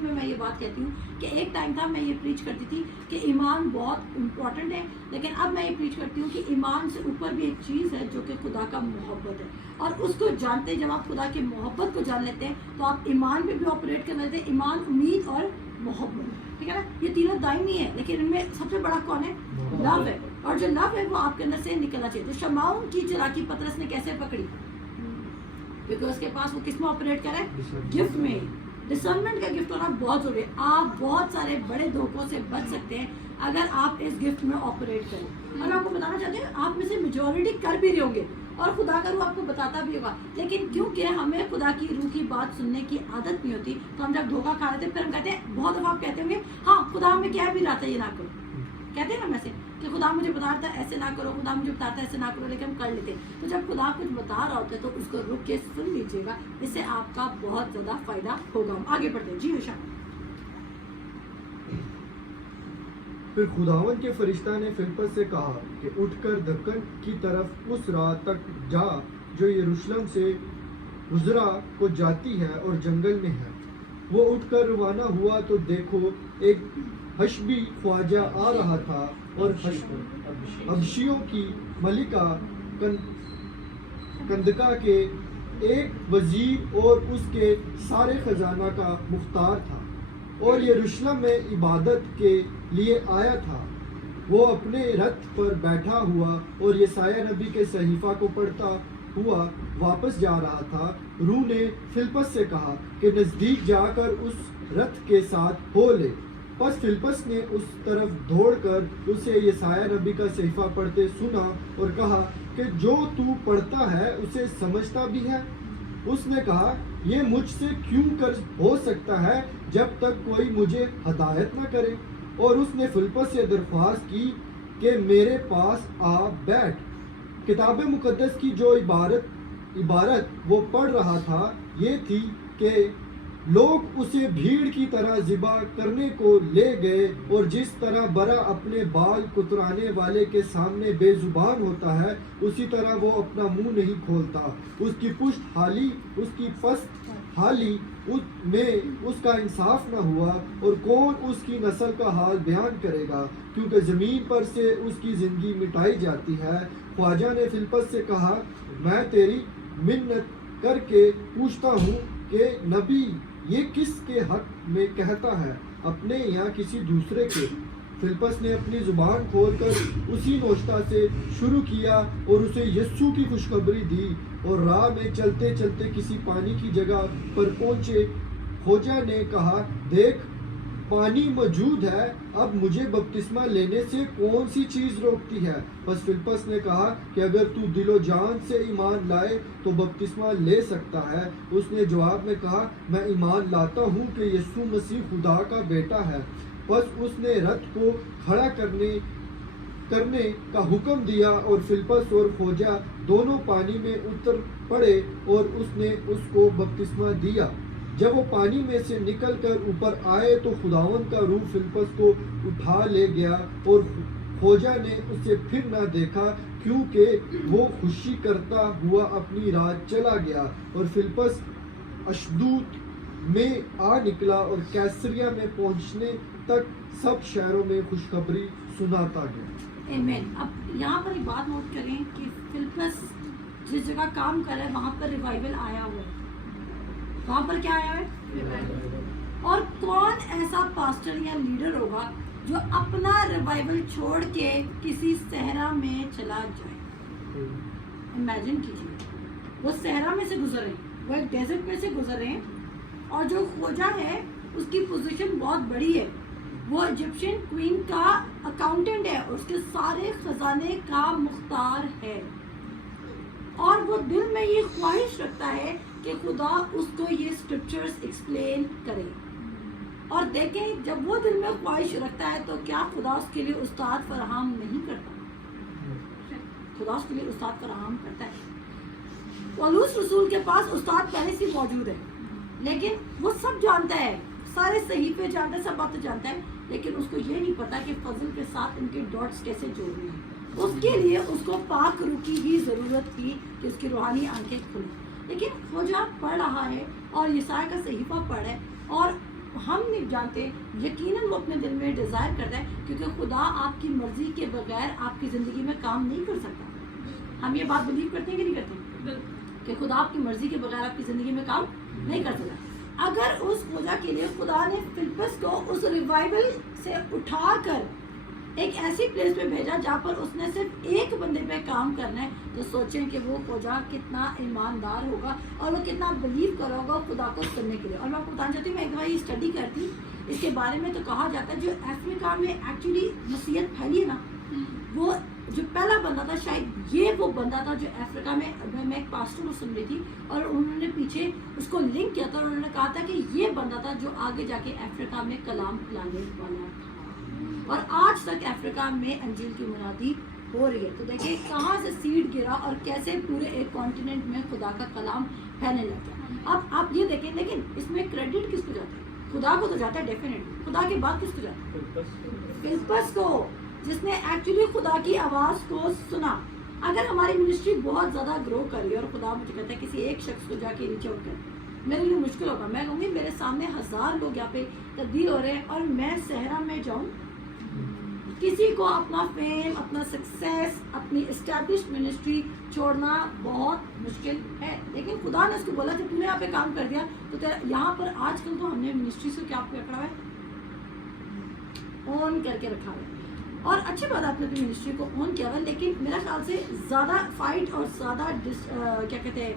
میں میں یہ بات کہتی ہوں کہ ایک ٹائم تھا میں یہ پریچ کرتی تھی کہ ایمان بہت امپورٹنٹ ہے, لیکن اب میں یہ پریچ کرتی ہوں کہ ایمان سے اوپر بھی ایک چیز ہے جو کہ خدا کا محبت ہے. اور اس کو جانتے جب آپ خدا کی محبت کو جان لیتے ہیں تو آپ ایمان میں بھی آپریٹ کر لیتے ہیں. ایمان, امید اور محبت, ٹھیک ہے نا, یہ تینوں دائمی ہیں, لیکن ان میں سب سے بڑا کون ہے, لو ہے. اور جو لو ہے وہ آپ کے اندر سے نکلنا چاہیے. تو شمعون کی چلاکی پطرس نے کیسے پکڑی, کیونکہ اس کے پاس وہ کس میں آپریٹ کرے, گفٹ میں. ڈسرنمنٹ کا گفٹ ہونا بہت ضروری ہے. آپ بہت سارے بڑے دھوکوں سے بچ سکتے ہیں اگر آپ اس گفٹ میں آپریٹ کریں. اور میں آپ کو بتانا چاہتی ہوں آپ میں سے میجورٹی کر بھی رہے ہوں گے اور خدا کا روح آپ کو بتاتا بھی ہوگا, لیکن کیونکہ ہمیں خدا کی روح کی بات سننے کی عادت نہیں ہوتی تو ہم جب دھوکہ کھا رہے تھے پھر ہم کہتے ہیں, بہت دفعہ آپ کہتے ہوں گے ہاں خدا ہمیں کہہ بھی رہا تھا یہ نہ کرو, کہتے ہیں نا میں سے کہ خدا مجھے بتا رہا تھا ایسے نہ کرو, خدا مجھے بتا رہا تھا ایسے نہ کرو, لیکن ہم کر لیتے. تو جب خدا کچھ بتا رہا ہوتا ہے تو اس کو رک کے سن لیجیے گا, اس سے آپ کا بہت زیادہ فائدہ ہوگا. ہم آگے بڑھتے ہیں. جی ہشام. پھر خداوند کے فرشتہ نے فلپس سے کہا کہ اٹھ کر دکن کی طرف اس راہ تک جا جو یروشلم سے عذرا کو جاتی ہے اور جنگل میں ہے. وہ اٹھ کر روانہ ہوا تو دیکھو ایک حشبی خواجہ آ رہا تھا اور حبشیوں کی ملکہ کندکا کے ایک وزیر اور اس کے سارے خزانہ کا مختار تھا اور یروشلم میں عبادت کے لیے آیا تھا. وہ اپنے رتھ پر بیٹھا ہوا اور یسایہ نبی کے صحیفہ کو پڑھتا ہوا واپس جا رہا تھا. روح نے فلپس سے کہا کہ نزدیک جا کر اس رتھ کے ساتھ ہو لے. پس فلپس نے اس طرف دوڑ کر اسے یسایہ نبی کا صحیفہ پڑھتے سنا اور کہا کہ جو تو پڑھتا ہے اسے سمجھتا بھی ہے. اس نے کہا یہ مجھ سے کیوں کر ہو سکتا ہے جب تک کوئی مجھے ہدایت نہ کرے. اور اس نے فلپس سے درخواست کی کہ میرے پاس آ بیٹھ. کتاب مقدس کی جو عبارت وہ پڑھ رہا تھا یہ تھی کہ لوگ اسے بھیڑ کی طرح ذبح کرنے کو لے گئے اور جس طرح برا اپنے بال کترانے والے کے سامنے بے زبان ہوتا ہے اسی طرح وہ اپنا منہ نہیں کھولتا. اس کی پشت حالی, اس کی پشت حالی میں اس کا انصاف نہ ہوا اور کون اس کی نسل کا حال بیان کرے گا کیونکہ زمین پر سے اس کی زندگی مٹائی جاتی ہے. خواجہ نے فلپس سے کہا میں تیری منت کر کے پوچھتا ہوں کہ نبی یہ کس کے حق میں کہتا ہے, اپنے یا کسی دوسرے کے؟ فلپس نے اپنی زبان کھول کر اسی نوشتہ سے شروع کیا اور اسے یسوع کی خوشخبری دی. اور راہ میں چلتے چلتے کسی پانی کی جگہ پر پہنچے. خواجہ نے کہا دیکھ پانی موجود ہے, اب مجھے بپتسمہ لینے سے کون سی چیز روکتی ہے؟ بس فلپس نے کہا کہ اگر تو دل و جان سے ایمان لائے تو بپتسمہ لے سکتا ہے. اس نے جواب میں کہا میں ایمان لاتا ہوں کہ یسوع مسیح خدا کا بیٹا ہے. بس اس نے رتھ کو کھڑا کرنے کا حکم دیا اور فلپس اور خواجہ دونوں پانی میں اتر پڑے اور اس نے اس کو بپتسمہ دیا. جب وہ پانی میں سے نکل کر اوپر آئے تو خداوند کا روح فلپس کو اٹھا لے گیا اور خواجہ نے اسے پھر نہ دیکھا کیونکہ وہ خوشی کرتا ہوا اپنی راہ چلا گیا. اور فلپس اشدود میں آ نکلا اور کیسریا میں پہنچنے تک سب شہروں میں خوشخبری سناتا گیا. آمین. اب یہاں پر ایک بات نوٹ کریں کہ فلپس जिस जगह काम कर रहा है वहाँ पर रिवाइवल आया हुआ है। वहाँ पर क्या आया है? और कौन ऐसा पास्टर या लीडर होगा जो अपना रिवाइवल छोड़ के किसी सहरा में चला जाए? इमेजिन कीजिए, वो सहरा में से गुजर रहे हैं, वो एक डेजर्ट में से गुजर रहे हैं, और जो खोजा है उसकी पोजीशन बहुत बड़ी है, वो इजिप्शियन क्वीन का अकाउंटेंट है, उसके सारे खजाने का मुख्तार है, और वो दिल में ये ख्वाहिश रखता है कि खुदा उसको ये स्क्रिप्चर्स एक्सप्लेन करे। और देखें, जब वो दिल में ख्वाहिश रखता है तो क्या खुदा उसके लिए उस्ताद फराहम नहीं करता? खुदा उसके लिए उस्ताद फराहम करता है। पौलुस रसूल के पास उस्ताद पहले से मौजूद है, लेकिन वो सब जानता है, सारे सहीफे जानता है, सब बातें जानता है, लेकिन उसको ये नहीं पता कि फजल के साथ इनके डॉट्स कैसे जोड़ने हैं। उसके लिए उसको पाक रूह की भी ज़रूरत थी कि उसकी रूहानी आंखें खुलें। लेकिन खोजा पढ़ रहा है और यसाया का सहीफा पढ़ है, और हम नहीं जानते, यकीनन वो अपने दिल में डिज़ायर करता है, क्योंकि खुदा आपकी मर्ज़ी के बगैर आपकी ज़िंदगी में काम नहीं कर सकता। हम ये बात बिलीव करते हैं कि नहीं करते कि खुदा आपकी मर्ज़ी के बगैर आपकी ज़िंदगी में काम नहीं कर सकता। अगर उस खोजा के लिए खुदा ने फिलिप्पस को उस रिवाइवल से उठाकर एक ऐसी प्लेस पे भेजा जहाँ पर उसने सिर्फ एक बंदे पे काम करना है, तो सोचें कि वो खोजा कितना ईमानदार होगा और वो कितना बिलीव कर होगा खुदा को सुनने के लिए। और मैं आपको बताना चाहती हूँ, मैं एक बार ये स्टडी करती इसके बारे में, तो कहा जाता है जो अफ्रीका में एक्चुअली मसीहत फैली है ना, वो जो पहला बंदा था, शायद ये वो बंदा था जो अफ्रीका में, मैं एक पास्टर को सुन रही थी और उन्होंने पीछे उसको लिंक किया था, और उन्होंने कहा था कि ये बंदा था जो आगे जाके अफ्रीका में कलाम लाने वाला था, और आज तक अफ्रीका में अंजील की मुनादी हो रही है। तो देखिए कहाँ से सीड गिरा और कैसे पूरे एक कॉन्टिनेंट में खुदा का कलाम फैलने लग गया। अब आप ये देखें, लेकिन इसमें क्रेडिट किसको जाता है? खुदा को तो जाता है डेफिनेटली, खुदा के बाद किसको जाता है? फिलिप्पस को, जिसने एक्चुअली खुदा की आवाज़ को सुना। अगर हमारी मिनिस्ट्री बहुत ज़्यादा ग्रो कर रही है और खुदा मुझे कहता है किसी एक शख्स को जाके रीच आउट कर, मेरे लिए मुश्किल होगा। मैं कहूँगी मेरे सामने 1000 लोग यहाँ पे तब्दील हो रहे हैं और मैं सहरा में जाऊँ, किसी को अपना फेम, अपना सक्सेस, अपनी एस्टैब्लिश मिनिस्ट्री छोड़ना बहुत मुश्किल है। लेकिन खुदा ने उसको बोला कि तूने यहाँ पे काम कर दिया, तो तेरा यहाँ पर आजकल तो हमने मिनिस्ट्री से क्या पकड़ा है, ऑन करके रखा है। और अच्छी बात आपने अपनी मिनिस्ट्री को ऑन किया हुआ, लेकिन मेरा ख्याल से ज़्यादा फाइट और ज़्यादा क्या कहते हैं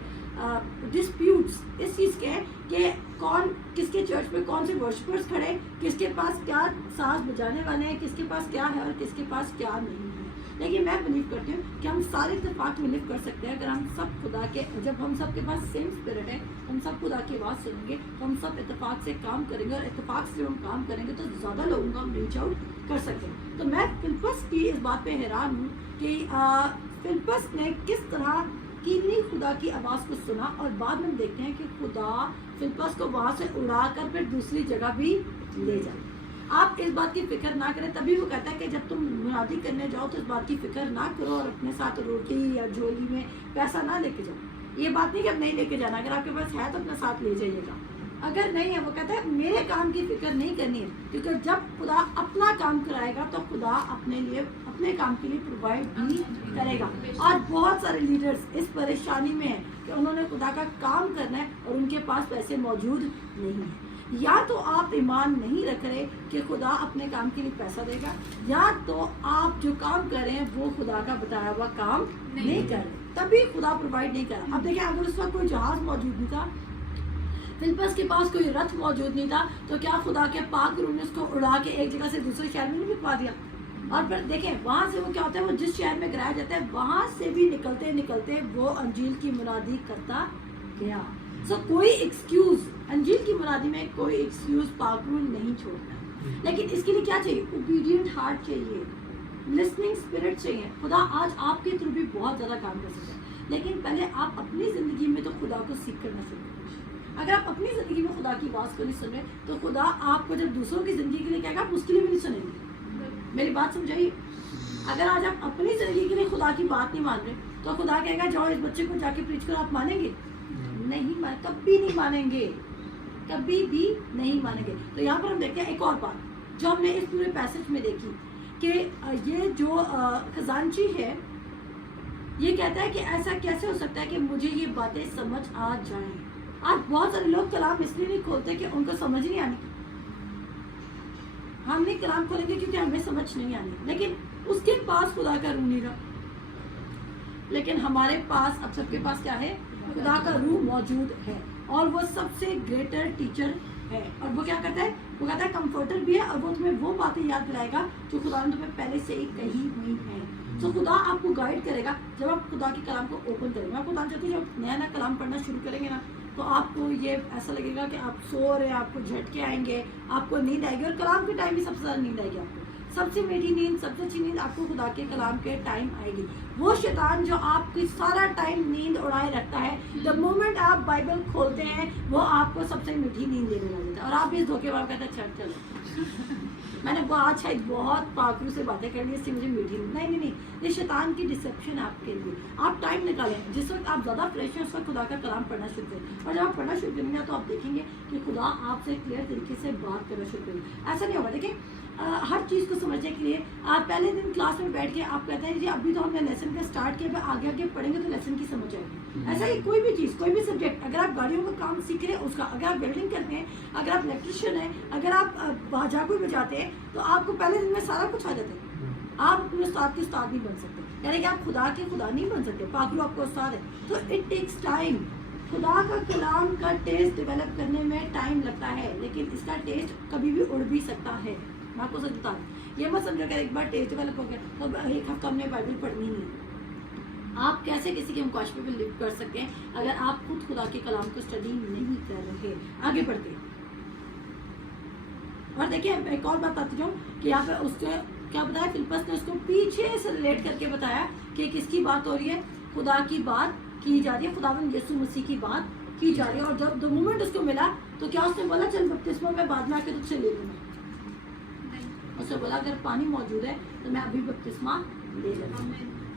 डिस्प्यूट्स इस चीज़ के हैं कि कौन किसके चर्च में कौन से वर्शिपर्स खड़े, किसके पास क्या साज बजाने वाले हैं, किसके पास क्या है और किसके पास क्या नहीं है। लेकिन मैं बिलीव करती हूँ कि हम सारे इत्तेफाक में लिव कर सकते हैं अगर हम सब खुदा के, जब हम सब के पास सेम स्पिरिट है, हम सब खुदा की आवाज़ सुनेंगे, तो हम सब इत्तेफाक से काम करेंगे, और इत्तेफाक से जब हम काम करेंगे तो ज़्यादा लोगों को हम रीच आउट कर सकते हैं। तो मैं फिलिप्पस की इस बात पे हैरान हूँ कि फिलिप्पस ने किस तरह कीनी खुदा की आवाज़ को सुना, और बाद में देखते हैं कि खुदा फिलिप्पस को वहाँ से उड़ा कर फिर दूसरी जगह भी ले जाए। आप इस बात की फिक्र ना करें, तभी वो कहता है कि जब तुम मुनादी करने जाओ तो इस बात की फिक्र ना करो और अपने साथ रोटी या झोली में पैसा ना लेके जाओ। ये बात नहीं कि अब नहीं लेके जाना, अगर आपके पास है तो अपने साथ ले जाइएगा, अगर नहीं है वो कहता है मेरे काम की फिक्र नहीं करनी है, क्योंकि जब खुदा अपना काम कराएगा तो खुदा अपने लिए अपने काम के लिए प्रोवाइड भी करेगा। और बहुत सारे लीडर्स इस परेशानी में हैं कि उन्होंने खुदा का काम करना है और उनके पास पैसे मौजूद नहीं है। या तो आप ईमान नहीं रख रहे कि खुदा अपने काम के लिए पैसा देगा, या तो आप जो काम कर रहे हैं वो खुदा का बताया हुआ काम नहीं कर रहे, तभी खुदा प्रोवाइड नहीं कर रहा। अब देखिए, अगर उस वक्त कोई जहाज मौजूद नहीं था, फिलिप्पस के पास कोई रथ मौजूद नहीं था, तो क्या खुदा के पाक रूह ने उसको उड़ा के एक जगह से दूसरे शहर में नहीं भिजवा दिया? और फिर देखें वहाँ से वो क्या होता है, वो जिस शहर में गिराया जाता है वहाँ से भी निकलते निकलते वो अंजील की मुनादी करता गया। सो कोई एक्सक्यूज, अंजील की मुनादी में कोई एक्सक्यूज पाक रूह नहीं छोड़ता। लेकिन इसके लिए क्या चाहिए? ओबीडिएंट हार्ट चाहिए, लिसनिंग स्पिरिट चाहिए। खुदा आज आपके थ्रू भी बहुत ज़्यादा काम कर सकता है, लेकिन पहले आप अपनी ज़िंदगी में तो खुदा को सीख करना शुरू करें। अगर आप अपनी ज़िंदगी में खुदा की आवाज़ को नहीं सुन रहे, तो खुदा आपको जब दूसरों की ज़िंदगी के लिए कहेगा आप उसके लिए भी नहीं सुनेंगे। मेरी बात समझाइए, अगर आज आप अपनी ज़िंदगी के लिए खुदा की बात नहीं मान रहे, तो खुदा कहेगा जाओ इस बच्चे को जाके प्रीच करो, आप मानेंगे? नहीं मान, कभी नहीं मानेंगे, कभी भी नहीं मानेंगे। तो यहाँ पर हम देखते हैं एक और बात जो हमने इस पूरे पैसेज में देखी कि ये जो खजानची है ये कहता है कि ऐसा कैसे हो सकता है कि मुझे ये बातें समझ आ जाएं। आज बहुत सारे लोग कलाम इसलिए नहीं खोलते कि उनको समझ नहीं आनी। हम नहीं कलाम खोलेंगे क्योंकि हमें समझ नहीं आनी, लेकिन उसके पास खुदा का रूह नहीं रहा। लेकिन हमारे पास, अब सबके पास क्या है? खुदा का रूह मौजूद है, और वो सबसे ग्रेटर टीचर है। और वो क्या करता है? वो कहता है कंफर्टर भी है, और वो तुम्हें वो बातें याद दिलाएगा जो खुदा ने तुम्हें पहले से ही कही हुई है। तो खुदा आपको गाइड करेगा जब आप खुदा के कलाम को ओपन करेंगे। मैं आपको बताना चाहती हूँ, जब नया नया कलाम पढ़ना शुरू करेंगे ना, तो आपको ये ऐसा लगेगा कि आप सो रहे हैं, आपको झटके आएंगे, आपको नींद आएगी। और कलाम के टाइम भी सबसे ज़्यादा नींद आएगी आपको। सबसे मीठी नींद, सबसे अच्छी नींद आपको खुदा के कलाम के टाइम आएगी। वो शैतान जो आपकी सारा टाइम नींद उड़ाए रखता है, द मोमेंट आप बाइबल खोलते हैं वो आपको सबसे मीठी नींद देने लग जाता है। और आप इस धोखेबाज कहते हैं चलो मैंने वो आज शायद बहुत पाखरू से बातें कर ली, इससे मुझे मीठी नहीं नहीं नहीं, ये शैतान की डिसेप्शन है आपके लिए। आप टाइम निकालें, जिस वक्त आप ज़्यादा फ्रेश हैं उस वक्त खुदा का कलाम पढ़ना शुरू करें। और जब आप पढ़ना शुरू करेंगे तो आप देखेंगे कि खुदा आपसे क्लियर तरीके से बात करना शुरू करेंगे। ऐसा नहीं होगा, देखिए हर चीज़ को समझने के लिए आप पहले दिन क्लास में बैठ के आप कहते हैं जी अभी तो हमने लेसन का स्टार्ट किया, आगे आगे पढ़ेंगे तो लेसन की समझ आएगी। ऐसा ही कोई भी चीज़, कोई भी सब्जेक्ट, अगर आप गाड़ियों का काम सीख रहे हैं उसका, अगर आप वेल्डिंग करते हैं, अगर आप इलेक्ट्रिशियन हैं, अगर आप बाजा कोई बजाते हैं, तो आपको पहले दिन में सारा कुछ आ जाता है। आप अपने उस्ताद के उस्ताद नहीं बन सकते, यानी कि आप खुदा के खुदा नहीं बन सकते। पाखरू आपका उस्ताद है, तो इट टेक्स टाइम। खुदा का कलाम का टेस्ट डेवलप करने में टाइम लगता है, लेकिन इसका टेस्ट कभी भी उड़ भी सकता है। मैं आपको सच बता रही हूँ, ये मत समझो कि एक बार टेस्ट डेवलप हो गया तो एक हफ्ता हमने बाइबल पढ़नी नहीं। आप कैसे किसी के मुकाशबे पे लिव कर सकते हैं अगर आप खुद खुदा के कलाम को स्टडी नहीं कर रहे? आगे बढ़ते हैं। और देखिए एक और बात आती जाऊँ कि यहाँ पे उसने क्या बताया, फिलिप्पस ने उसको पीछे से रिलेट करके बताया कि किसकी बात हो रही है? खुदा की बात की जा रही है, खुदावंद यीशु मसीह की बात की जा रही है। और जब द मोमेंट उसको मिला तो क्या उसने बोला चल बपतिस्मा मैं बाद में आके तुझसे ले लूँगा? उसने बोला अगर पानी मौजूद है तो मैं अभी बपतिस्मा ले लूँगा।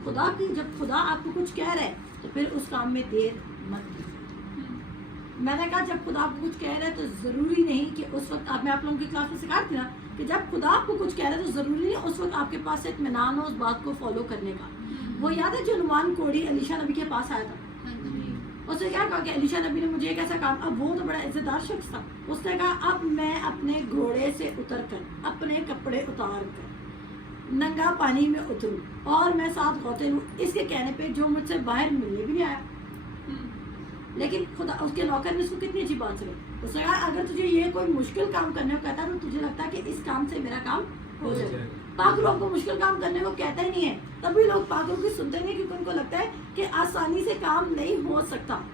खुदा की, जब खुदा आपको कुछ कह रहा है तो फिर उस काम में देर मत कीजिए। मैंने कहा जब खुदा आपको कुछ कह रहा है तो ज़रूरी नहीं कि उस वक्त मैं आप लोगों की क्लास में सिखाती ना कि जब खुदा आपको कुछ कह रहा है तो ज़रूरी नहीं उस वक्त आपके पास इत्मीनान हो उस बात को फॉलो करने का। वो याद है जो नुमान कोढ़ी एलीशा नबी के पास आया था, उसने क्या कहा कि एलीशा नबी ने मुझे एक ऐसा काम, अब वो तो बड़ा इज्जतदार शख्स था, उसने कहा अब मैं अपने घोड़े से उतर कर अपने कपड़े उतार कर नंगा पानी में उतरूं और मैं साथ होते लूँ। इसके कहने पे जो मुझसे बाहर मिलने भी नहीं आया, लेकिन खुदा उसके नौकर ने उसको कितनी अच्छी बात सुनी। उसने कहा अगर तुझे ये कोई मुश्किल काम करने को कहता है तो तुझे लगता है कि इस काम से मेरा काम हो जाएगा। पागलों को मुश्किल काम करने को कहता ही नहीं है, तभी लोग पागलों की सुनते नहीं, क्योंकि उनको लगता है कि आसानी से काम नहीं हो सकता।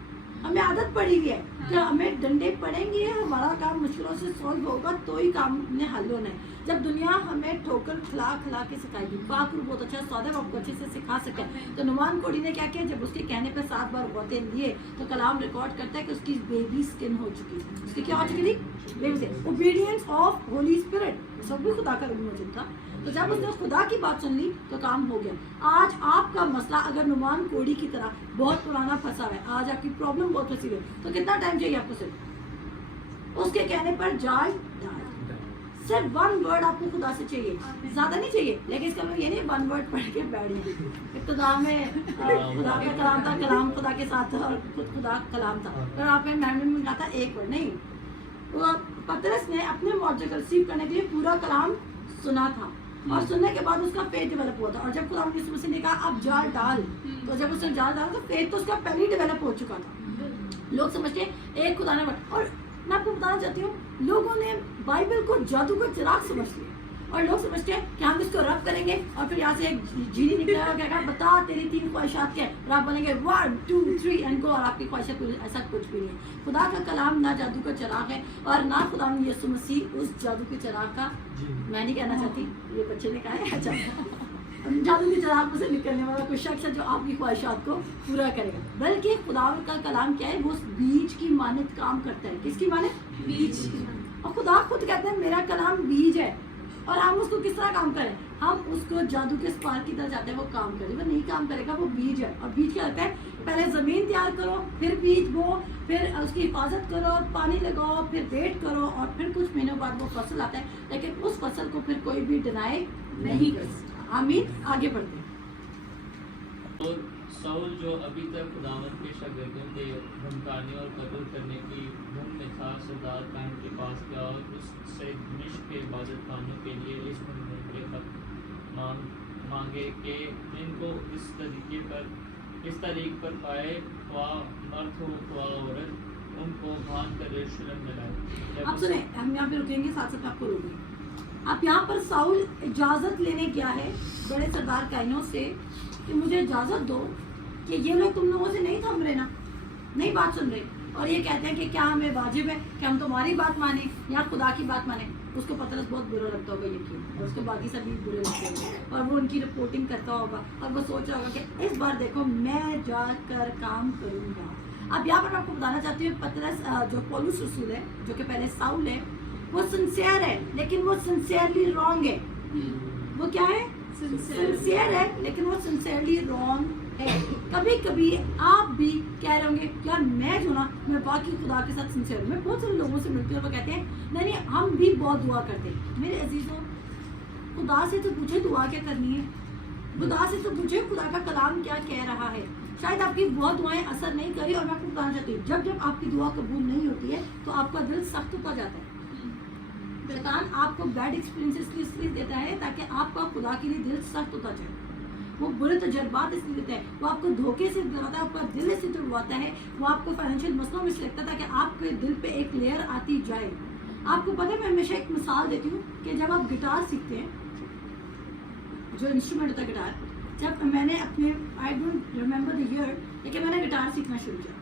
हमें आदत पड़ी हुई है कि हमें डंडे पड़ेंगे, हमारा काम मुश्किलों से सॉल्व होगा तो ही काम में हल होना है। जब दुनिया हमें ठोकर खिला खिला के सिखाएगी, पाखरू बहुत अच्छा स्वाद है, आपको अच्छे से सिखा सके। तो नुमान कोढ़ी ने क्या किया, जब उसके कहने पर 7 बार गौते लिए तो कलाम रिकॉर्ड करता है कि उसकी बेबी स्किन हो चुकी थी। उसकी क्या हो चुकी थी? Baby skin. Obedience of Holi spirit, सब भी खुदा का रूह मौजूद था। तो जब उसने खुदा की बात सुन ली तो काम हो गया। आज आपका मसला अगर नुमान कोढ़ी की तरह बहुत पुराना फंसा है, आज आपकी प्रॉब्लम बहुत फंसी है, तो कितना टाइम चाहिए आपको? सिर्फ उसके कहने पर जाल डाल, सिर्फ 1 वर्ड आपको खुदा से चाहिए, ज्यादा नहीं चाहिए। लेकिन इसका मतलब ये नहीं 1 वर्ड पढ़ के बैठ गए। इब्तिदा में खुदा का कलाम था, कलाम खुदा के साथ था और खुद खुदा कलाम था। और आपने मैंने में कहा था 1 वर्ड नहीं। वो पतरस ने अपने मौजूद को रिसीव करने के लिए पूरा कलाम सुना था और सुनने के बाद उसका फेथ डेवलप हुआ था। और जब खुदा यीशु मसीह ने कहा अब जाल डाल, तो जब उसने जाल डाला तो फेथ तो उसका पहले ही डेवलप हो चुका था। लोग समझते एक खुदा ने, और मैं आपको बताना चाहती हूँ, लोगों ने बाइबल को जादू का चिराग समझ लिया और लोग समझते हैं कि हम इसको रब करेंगे और फिर यहाँ से एक जीनी निकलेगा और कहेगा बता तेरी 3 ख्वाहिशात क्या है, और आप बोलेंगे 1 2 3 एंड गो, और आपकी ख्वाहिशें पूरी। ऐसा कुछ भी नहीं है। खुदा का कलाम ना जादू का चिराग है और ना खुदा यीशु मसीह उस जादू के चिराग का, मैं नहीं कहना चाहती, ये बच्चे ने कहा है, अच्छा जादू के चिराग से निकलने वाला कोई शख्स है जो आपकी ख्वाहिशात को पूरा करेगा। बल्कि खुदा का कलाम क्या है, वो बीज की मानत काम करता है। किसकी मानत? बीज। और खुदा खुद कहते हैं मेरा कलाम बीज है। और हम उसको किस तरह काम करें? हम उसको जादू के स्पार्क की तरह चाहते हैं वो काम करे, वो नहीं काम करेगा, वो बीज है। और बीज क्या होता है? पहले ज़मीन तैयार करो, फिर बीज बो, फिर उसकी हिफाजत करो, पानी लगाओ, फिर वेट करो और फिर कुछ महीनों बाद वो फसल आता है। लेकिन उस फसल को फिर कोई भी डिनाई नहीं कर सकता। आमीन। आगे बढ़ते हैं। और साउल जो अभी तक खुदावंद के शागिर्दों के धमकाने और कत्ल करने की धुन में था, सरदार कायम के पास गया और उससे दमिश्क के इबादत खानों के लिए लिस्ट बनने के खत मांगे कि इनको इस तारीख पर पाए, ख्वा मर्द हो ख्वा औरत, उनको बांध कर यरूशलेम में लाए। आप सुने, हम यहाँ पे रुकेंगे, साथ साथ आपको रोकेंगे। आप यहाँ पर साउल इजाज़त लेने गया है बड़े सरदार कायनों से कि मुझे इजाज़त दो कि ये लोग तुम लोगों से नहीं थम रहे ना, नहीं बात सुन रहे, और ये कहते हैं कि क्या हमें वाजिब है कि हम तुम्हारी बात माने या खुदा की बात माने। उसको पतरस बहुत बुरा लगता होगा यकीन, और उसको बाकी सब भी बुरे लगते होंगे, और वो उनकी रिपोर्टिंग करता होगा और वो सोच रहा होगा कि इस बार देखो मैं जाकर काम करूँगा। अब यहाँ पर मैं आपको बताना चाहती हूँ, पतरस जो पौलुस रसूल है, जो कि पहले साउल है, वो सिंसियर है लेकिन वो सिंसियरली रॉन्ग है। वो क्या है? सिंसियर है लेकिन वो सिंसियरली रॉन्ग है। कभी कभी आप भी कह रहे होंगे यार मैं जो ना मैं बाकी खुदा के साथ सिंसियर हूँ। मैं बहुत सारे लोगों से मिलती हूँ और वो कहते हैं नहीं हम भी बहुत दुआ करते हैं। मेरे अजीजों, खुदा से तो पूछे दुआ क्या करनी है, खुदा से तो पूछे खुदा का कलाम क्या कह रहा है। शायद आपकी बहुत दुआएं असर नहीं करी, और मैं आपको बताना चाहती हूँ जब आपकी दुआ कबूल नहीं होती है तो आपका दिल सख्त होता जाता है। शैतान आपको बैड एक्सपीरियंसेस इसलिए देता है ताकि आपका खुदा के लिए दिल सख्त होता जाए। वो बुरे तजर्बात इसलिए देता है, वो आपको धोखे से डराता है, आपका दिल इससे तोड़वाता है, वो आपको फाइनेंशियल मसलों में से लगता है ताकि आपके दिल पे एक लेयर आती जाए। आपको पता है, मैं हमेशा एक मिसाल देती हूँ कि जब आप गिटार सीखते हैं, जो इंस्ट्रूमेंट होता है गिटार, जब मैंने अपने I don't remember the year, लेकिन मैंने गिटार सीखना शुरू किया,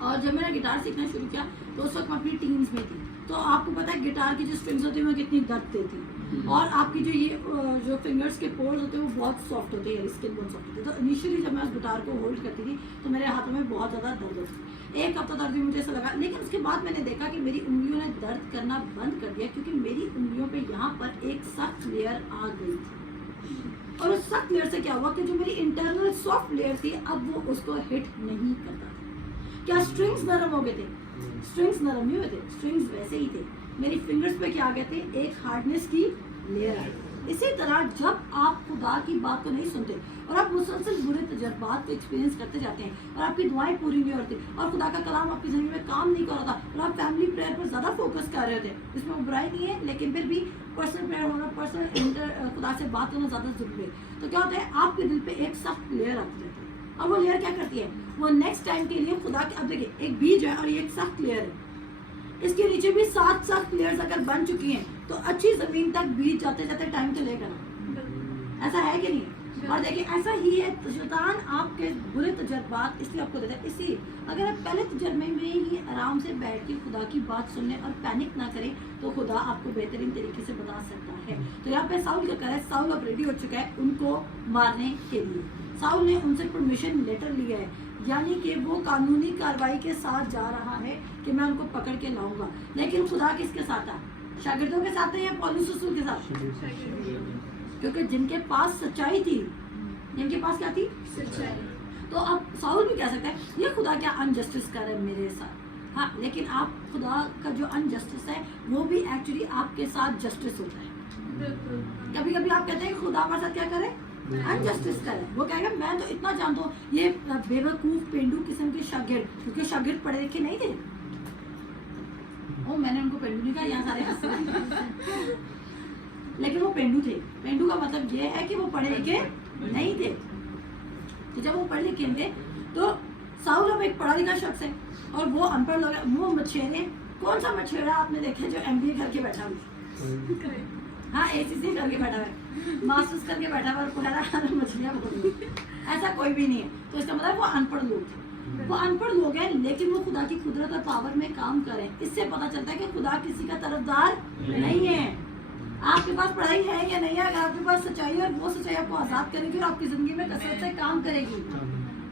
और जब मैंने गिटार सीखना शुरू किया तो उस वक्त मैं अपनी टीन्स में थी। तो आपको पता है गिटार की जो स्ट्रिंग्स होती है वो कितनी दर्द देती है, और आपकी जो ये जो फिंगर्स के पोर्स होते हैं वो बहुत सॉफ्ट होते हैं, स्किन बहुत सॉफ्ट होती है। तो इनिशियली जब मैं उस गिटार को होल्ड करती थी तो मेरे हाथों में बहुत ज़्यादा दर्द होती। एक हफ्ता दर्द भी मुझे ऐसा लगा, लेकिन उसके बाद मैंने देखा कि मेरी उंगलियों ने दर्द करना बंद कर दिया, क्योंकि मेरी उंगलियों पर यहाँ पर एक सख्त लेयर आ गई थी। और उस सख्त लेयर से क्या हुआ कि जो मेरी इंटरनल सॉफ्ट लेयर थी अब वो उसको हिट नहीं करता था। क्या स्ट्रिंग्स नरम हो गए थे? स्ट्रिंग्स नरम नहीं हुए थे, स्ट्रिंग्स वैसे ही थे। मेरी फिंगर्स पे क्या आ गए थे? एक हार्डनेस की लेयर आ गई। इसी तरह जब आप खुदा की बात को नहीं सुनते और आप मुसलसल बुरे तजर्बात को एक्सपीरियंस करते जाते हैं और आपकी दुआएं पूरी नहीं होती और खुदा का कलाम आपकी ज़िंदगी में काम नहीं कर रहा था और आप फैमिली प्रेयर पर ज़्यादा फोकस कर रहे थे, इसमें बुराई नहीं है, लेकिन फिर भी पर्सनल प्रेयर होना, पर्सनल खुदा से बात करना ज़्यादा जरूरी है। तो क्या होता है, आपके दिल पे एक सख्त लेयर आती है, और वो लेयर क्या करती है, वो नेक्स्ट टाइम के लिए खुदा के, अब देखिए एक बीज है और ये एक सख्त लेयर है, इसके नीचे भी 7 सख्त लेयर्स अगर बन चुकी हैं तो अच्छी जमीन तक बीज जाते जाते टाइम तो लेगा ना, ऐसा है कि नहीं? और देखिए ऐसा ही है, शैतान आपके बुरे तजर्बात इसलिए आपको देता है। इसी अगर आप पहले तजर्बे में ही आराम से बैठ के खुदा की बात सुन लें और पैनिक ना करें तो खुदा आपको बेहतरीन तरीके से बता सकता है। तो यहाँ पे साउल क्या कर रहा है, साउल अब रेडी हो चुका है उनको मारने के लिए। साउल ने उनसे परमिशन लेटर लिया है, यानी कि वो कानूनी कार्रवाई के साथ जा रहा है कि मैं उनको पकड़ के लाऊंगा। लेकिन खुदा किसके साथ था? शागिर्दों के साथ है या पौलुस रसूल के साथ? क्योंकि जिनके पास सच्चाई थी, जिनके पास क्या थी? सच्चाई। तो अब साउल भी कह सकता है ये खुदा क्या अनजस्टिस कर रहा है मेरे साथ। हाँ, लेकिन आप खुदा का जो अनजस्टिस है वो भी एक्चुअली आपके साथ जस्टिस होता है। कभी कभी आप कहते हैं खुदा हमारे साथ क्या करे, अनजस्टिस करे। वो कहेगा मैं तो इतना जानता हूँ, ये बेवकूफ पेंडू किस्म के शागिर्द, क्योंकि शागिर्द पढ़े लिखे नहीं थे। ओ मैंने उनको पेंडू नहीं कहा, यहाँ सारे हंस रहे हैं। लेकिन वो पेंडू थे। पेंडू का मतलब ये है कि वो पढ़े लिखे नहीं थे। तो जब वो पढ़े लिखे थे तो साउल अब एक पढ़ा लिखा शख्स है और वो अनपढ़ लोग, वो मछेरे, कौन सा मछेरा आपने देखा जो MBA करके बैठा हुआ? हाँ, ACC करके बैठा है, मास्टर्स करके बैठा हुआ और पढ़ा मछलियाँ बोल, ऐसा कोई भी नहीं है। तो इसका मतलब वो अनपढ़ लोग थे। वो अनपढ़ लोग हैं लेकिन वो खुदा की कुदरत और पावर में काम करें। इससे पता चलता है कि खुदा किसी का तरफदार नहीं है। आपके पास पढ़ाई है या नहीं है, अगर आपके पास सच्चाई और वो सच्चाई आपको आज़ाद करेगी और आपकी ज़िंदगी में कसरत से काम करेगी।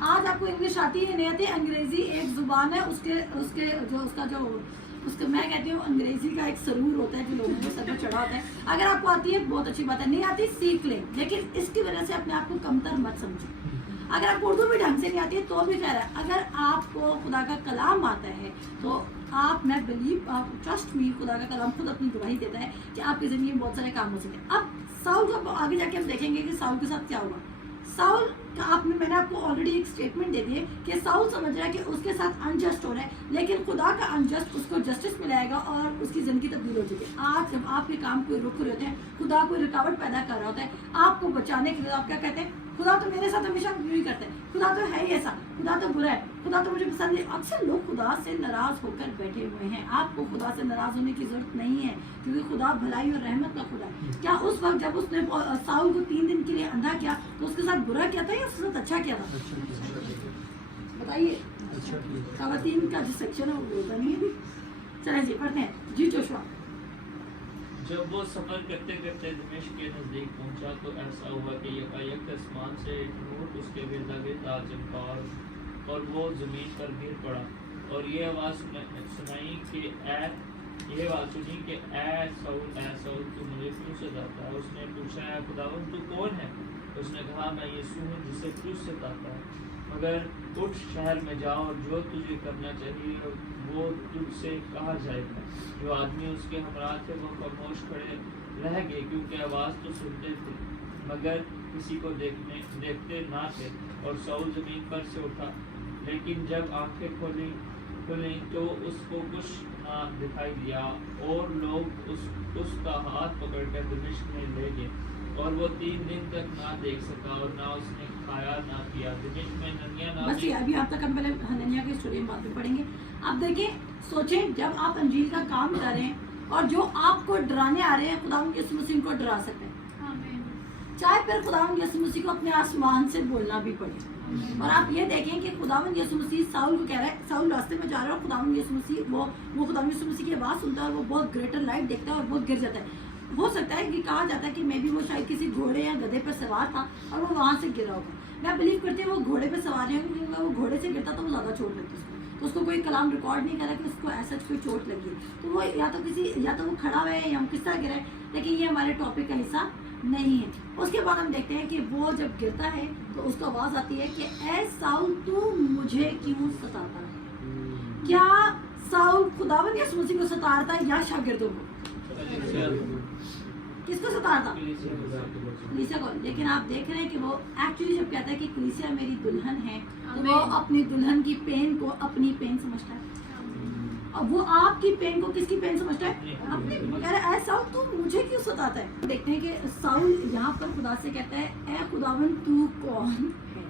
आज आपको इंग्लिश आती है नहीं आती, अंग्रेज़ी एक ज़ुबान है, उसके जो उसका जो उसका मैं कहती हूँ अंग्रेज़ी का एक सरूर होता है जो लोगों को सर पर चढ़ा होता है। अगर आपको आती है बहुत अच्छी बात है, नहीं आती सीख लें, लेकिन इसकी वजह से अपने आप को कमतर मत समझो। अगर आपको उर्दू भी ढंग से नहीं आती है तो भी कह रहा है, अगर आपको खुदा का कलाम आता है तो आप, मैं बिलीव, आप ट्रस्ट मी, खुदा का कलाम खुद अपनी गवाही देता है कि आपकी ज़िंदगी में बहुत सारे काम हो सके। अब साउल को आगे जाके हम देखेंगे कि साउल के साथ क्या हुआ। साउल का मैंने आपको ऑलरेडी एक स्टेटमेंट दे दी है कि साउल समझ रहा है कि उसके साथ अनजस्ट हो रहा है, लेकिन खुदा का अनजस्ट उसको जस्टिस मिलाएगा और उसकी ज़िंदगी तब्दील हो जाएगी। आज जब आपके काम को रुक रहे होते हैं, खुदा कोई रुकावट पैदा कर रहा होता है आपको बचाने के लिए, आप क्या कहते हैं, खुदा तो मेरे साथ हमेशा यूँ ही करता है, खुदा तो है ही ऐसा, खुदा तो बुरा है, खुदा तो मुझे पसंद नहीं। अक्सर लोग खुदा से नाराज़ होकर बैठे हुए हैं। आपको खुदा से नाराज़ होने की ज़रूरत नहीं है, क्योंकि खुदा भलाई और रहमत का खुदा है। क्या उस वक्त जब उसने साउल को 3 दिन के लिए अंधा किया तो उसके साथ बुरा किया था या उसके साथ अच्छा किया था? बताइए। ख़वातीन का जो सेक्शन है वो बोलता नहीं है। चलिए जी पढ़ते हैं जी जोशुआ। जब वो सफ़र करते करते दमिश्क के नज़दीक पहुंचा तो ऐसा हुआ कि यकायक आसमान से एक नूर उसके गिरदागिर्द आ चमका और वो ज़मीन पर गिर पड़ा और ये आवाज़ सुनी कि ऐ साउल तू मुझे क्यों सताता है? उसने पूछा, है खुदावंद तू कौन है? उसने कहा, मैं यीशु हूँ जिसे तू सताता है। मगर उठ शहर में जा और जो तुझे करना चाहिए वो तुझसे कहा जाएगा। जो आदमी उसके हमरा थे वो खामोश खड़े रह गए, क्योंकि आवाज़ तो सुनते थे मगर किसी को देखते ना थे। और साउल ज़मीन पर से उठा, लेकिन जब आंखें खुली तो उसको कुछ ना दिखाई दिया और लोग उसका हाथ पकड़कर दमिश्क में ले गए और वो 3 दिन तक ना देख सका और ना उसने खाया ना पिया। दमिश्क में ननिया ना बस ये अभी आप तक हम पहले हनन्याह की स्टोरी में बाद में पढ़ेंगे। आप देखें, सोचें, जब आप अंजील का काम कर रहे हैं और जो आपको डराने आ रहे हैं, खुदावंद यीशु मसीह को डरा सकते हैं। आमीन। चाहे फिर खुदावंद यीशु मसीह को अपने आसमान से बोलना भी पड़े। और आप ये देखें कि खुदावंद यीशु मसीह साउल को कह रहा है, साउल रास्ते में जा रहा है और खुदावंद यीशु मसीह वो खुदावंद यीशु मसीह की आवाज़ सुनता है और वो बहुत ग्रेटर लाइट देखता है और बहुत गिर जाता है। हो सकता है कि कहा जाता है कि मैं भी वो शायद किसी घोड़े या गधे पर सवार था और वो वहाँ से गिरा होगा। मैं बिलीव करती हूँ वो घोड़े पर सवार है, क्योंकि वो घोड़े से गिरता तो वो ज़्यादा चोट लगती उसको, तो उसको कोई कलाम रिकॉर्ड नहीं करा कि उसको ऐसा कोई चोट लगी। तो वो या तो वो खड़ा हुआ है या किस तरह गिरा है, लेकिन ये हमारे टॉपिक का हिस्सा नहीं है। उसके बाद हम देखते हैं कि वो जब गिरता है तो उसको आवाज़ आती है कि ऐ साउल तू मुझे क्यों सताता है? क्या साउल खुदावंद यीशु मसीह को सता रहा था या शागिर्दों को? किसको सता रहा था? कलीसिया को। लेकिन आप देख रहे हैं कि वो एक्चुअली जब कहता है कि कलीसिया मेरी दुल्हन है, तो वो अपनी दुल्हन की पेन को अपनी पेन समझता है। अब वो आपकी पेन को किसकी पेन समझता है? अपनी। कह रहा है, ऐ साउल तू मुझे क्यों सताता है? देखते हैं कि साउल यहाँ पर खुदा से कहता है, ऐ खुदावंद तू कौन है?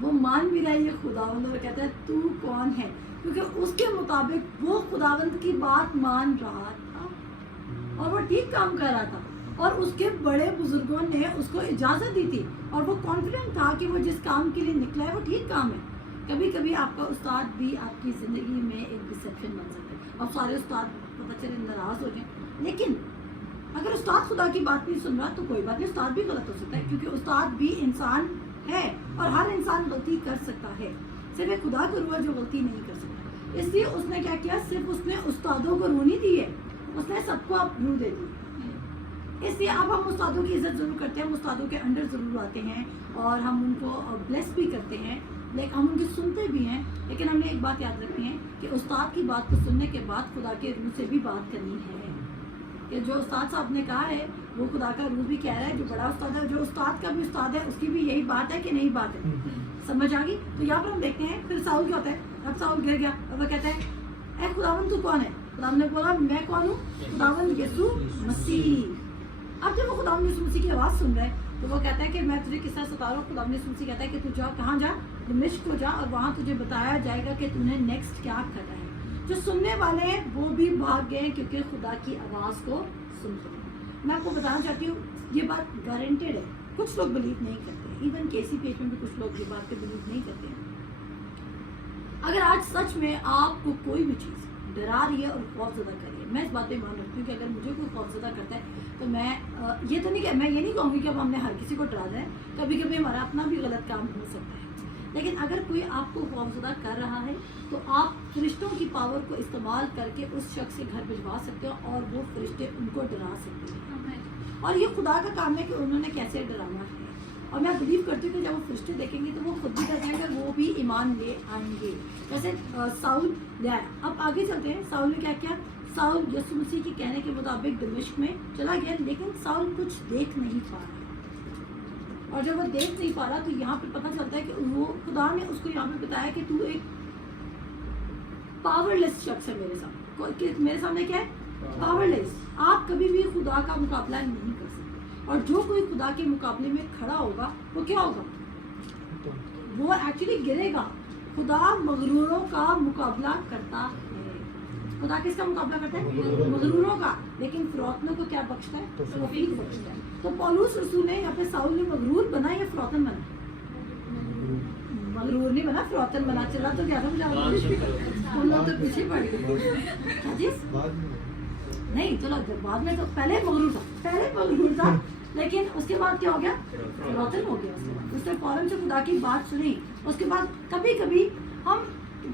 वो मान भी रहा है ये खुदावंद और कहता है तू कौन है, क्योंकि उसके मुताबिक वो खुदावंद की बात मान रहा था और वो ठीक काम कर रहा था और उसके बड़े बुजुर्गों ने उसको इजाज़त दी थी और वो कॉन्फिडेंट था कि वो जिस काम के लिए निकला है वो ठीक काम है। कभी कभी आपका उस्ताद भी आपकी ज़िंदगी में एक डिसेप्शन बन सकता है और सारे उस्ताद पता चले नाराज़ हो जाए। लेकिन अगर उस्ताद खुदा की बात नहीं सुन रहा तो कोई बात नहीं, उस्ताद भी गलत हो सकता है, क्योंकि उस्ताद भी इंसान है और हर इंसान गलती कर सकता है। सिर्फ एक खुदा को रूह जो गलती नहीं कर सकता। इसलिए उसने क्या किया, सिर्फ उसने उस्तादों को रूह नहीं दी है, उसने सबको आप रूह दे दी। इसलिए अब हम उस्तादों की इज़्ज़त ज़रूर करते हैं, हम उस्तादों के अंडर ज़रूर आते हैं और हम उनको ब्लेस भी करते हैं, लेकिन हम उनकी सुनते भी हैं। लेकिन हमने एक बात याद रखनी है कि उस्ताद की बात को सुनने के बाद खुदा के रूह से भी बात करनी है। कि जो उस्ताद साहब ने कहा है वो खुदा का रूह भी कह रहा है। जो बड़ा उस्ताद है, जो उस्ताद का भी उस्ताद है, उसकी भी यही बात है कि नहीं बात है। समझ आ गई? तो यहाँ पर हम देखते हैं फिर साउल क्या होता है। अब साउल गिर गया और वो कहता है, ऐ खुदावंद तू कौन है? खुदावंद ने बोला, मैं कौन हूँ? खुदावंद यीशु मसीह। अब जब वो खुदावंद यीशु मसीह की आवाज़ सुन रहा है तो वो कहता है कि मैं तुझे किस तरह सता रहा हूँ। खुदावंद यीशु मसीह कहता है कि तू जा, कहाँ जा? दमिश्क को जा और वहाँ तुझे बताया जाएगा कि तूने नेक्स्ट क्या करना है। जो सुनने वाले हैं वो भी भाग गए क्योंकि खुदा की आवाज़ को सुनते हैं। मैं आपको बताना चाहती हूँ ये बात गारंटेड है। कुछ लोग बिलीव नहीं करते, इवन केसी पेज में भी कुछ लोग ये बात पे बिलीव नहीं करते हैं। अगर आज सच में आपको कोई भी चीज़ डरा रही है और खौफज़दा कर रही है, मैं इस बात पे मान रखती हूँ कि अगर मुझे कोई खौफज़दा करता है तो मैं ये नहीं कहूँगी कि अब हमने हर किसी को डरा दें। कभी कभी हमारा अपना भी गलत काम हो सकता है। लेकिन अगर कोई आपको खौफज़दा कर रहा है तो आप फरिश्तों की पावर को इस्तेमाल करके उस शख्स के घर भिजवा सकते हो और वो फरिश्ते उनको डरा सकते हैं। और ये खुदा का काम है कि उन्होंने कैसे डराना है। और मैं बिलीव करती हूँ कि जब वो फरिश्ते देखेंगे तो वो खुद भी डर जाएंगे, वो भी ईमान ले आएंगे। जैसे साउल ले आया। अब आगे चलते हैं। साउल ने क्या किया? साउल यीशु मसीह के कहने के मुताबिक दमिश्क में चला गया, लेकिन साउल कुछ देख नहीं पा रहा। اور جب وہ دیکھ نہیں پا رہا تو یہاں پہ پتہ چلتا ہے کہ وہ خدا نے اس کو یہاں پہ بتایا کہ تو ایک پاور لیس شخص ہے میرے سامنے. میرے سامنے کیا ہے؟ پاور لیس. آپ کبھی بھی خدا کا مقابلہ نہیں کر سکتے, اور جو کوئی خدا کے مقابلے میں کھڑا ہوگا وہ کیا ہوگا؟ وہ ایکچولی گرے گا. خدا مغروروں کا مقابلہ کرتا ہے. خدا کس کا مقابلہ کرتا ہے؟ مغروروں کا. لیکن فروتنوں کو کیا بخشتا ہے؟ توفیق بخشتا ہے. تو پولس رسول نے یہاں پہ ساؤل نے مغرور بنا یا فروتن بنا؟ مغرور نہیں بنا, فروتن بنا. چلا تو کیا تھا تو پیچھے پڑ گئے نہیں. چلو بعد میں تو پہلے مغرور تھا لیکن اس کے بعد کیا ہو گیا؟ فروتن ہو گیا. اس نے فوراً سے خدا کی بات سنی. اس کے بعد کبھی کبھی ہم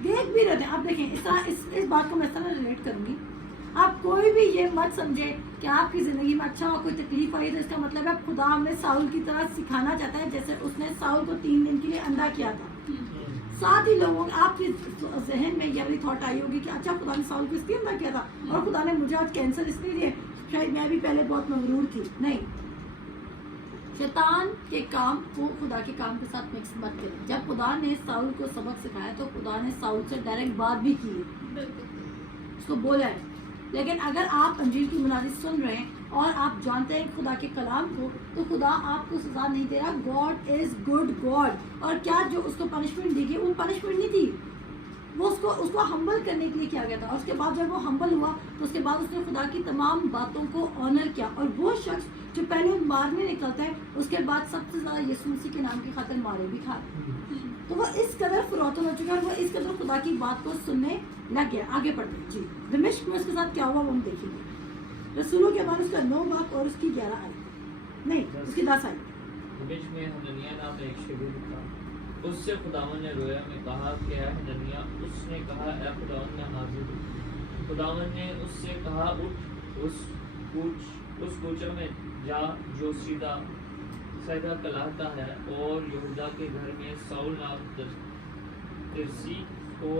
دیکھ بھی رہتے ہیں. آپ دیکھیں اس طرح اس بات کو میں اس طرح ریلیٹ کروں گی. آپ کوئی بھی یہ مت سمجھے کہ آپ کی زندگی میں اچھا کوئی تکلیف آئی تو اس کا مطلب ہے خدا ہمیں ساؤل کی طرح سکھانا چاہتا ہے جیسے اس نے ساؤل کو 3 دن کے لیے اندھا کیا تھا. ساتھ ہی لوگوں آپ کے ذہن میں یہ والی تھاٹ آئی ہوگی کہ اچھا خدا نے ساؤل کو اس لیے اندھا کیا تھا اور خدا نے مجھے آج کینسر اس لیے دیے, شاید میں بھی پہلے بہت مغرور تھی. نہیں, شیطان کے کام کو خدا کے کام کے ساتھ مکس مت کریں. جب خدا نے ساؤل کو سبق سکھایا تو خدا نے ساؤل سے ڈائریکٹ بات بھی کی ہے, اس کو بولا ہے. لیکن اگر آپ انجیل کی منادی سن رہے ہیں اور آپ جانتے ہیں خدا کے کلام کو, تو خدا آپ کو سزا نہیں دے رہا. God is good God. اور کیا جو اس کو پنشمنٹ دی گئی وہ پنشمنٹ نہیں تھی, وہ اس کو ہمبل کرنے کے لیے کیا گیا تھا. اور اس کے بعد جب وہ ہمبل ہوا تو اس کے بعد اس نے خدا کی تمام باتوں کو آنر کیا. اور وہ شخص جو پہلے مارنے نکلتا ہے اس کے بعد سب سے زیادہ یسوع مسیح کے نام کی خاطر مارے بھی کھاتے. تو وہ اس قدر فروتن ہو چکا ہے, وہ اس قدر خدا کی بات کو سننے لگ گیا. آگے پڑھتے ہیں جی. دمشق میں اس کے ساتھ کیا ہوا وہ ہم دیکھیں گے. رسولوں کے بعد اس کا 9 باب اور اس کی 11 آیت نہیں اس کی 10 آیت. دمشق میں حنانیہ نام ایک شاگرد تھا. اس سے خداوند نے رویا میں کہا کہ اے حنانیہ. اس نے کہا اے خداوند میں حاضر ہوں. خداوند نے اس سے کہا اٹھ اس کوچہ میں جا جو سیدھا کہلاتا ہے اور یہودا کے گھر میں ساؤل نام ترسی کو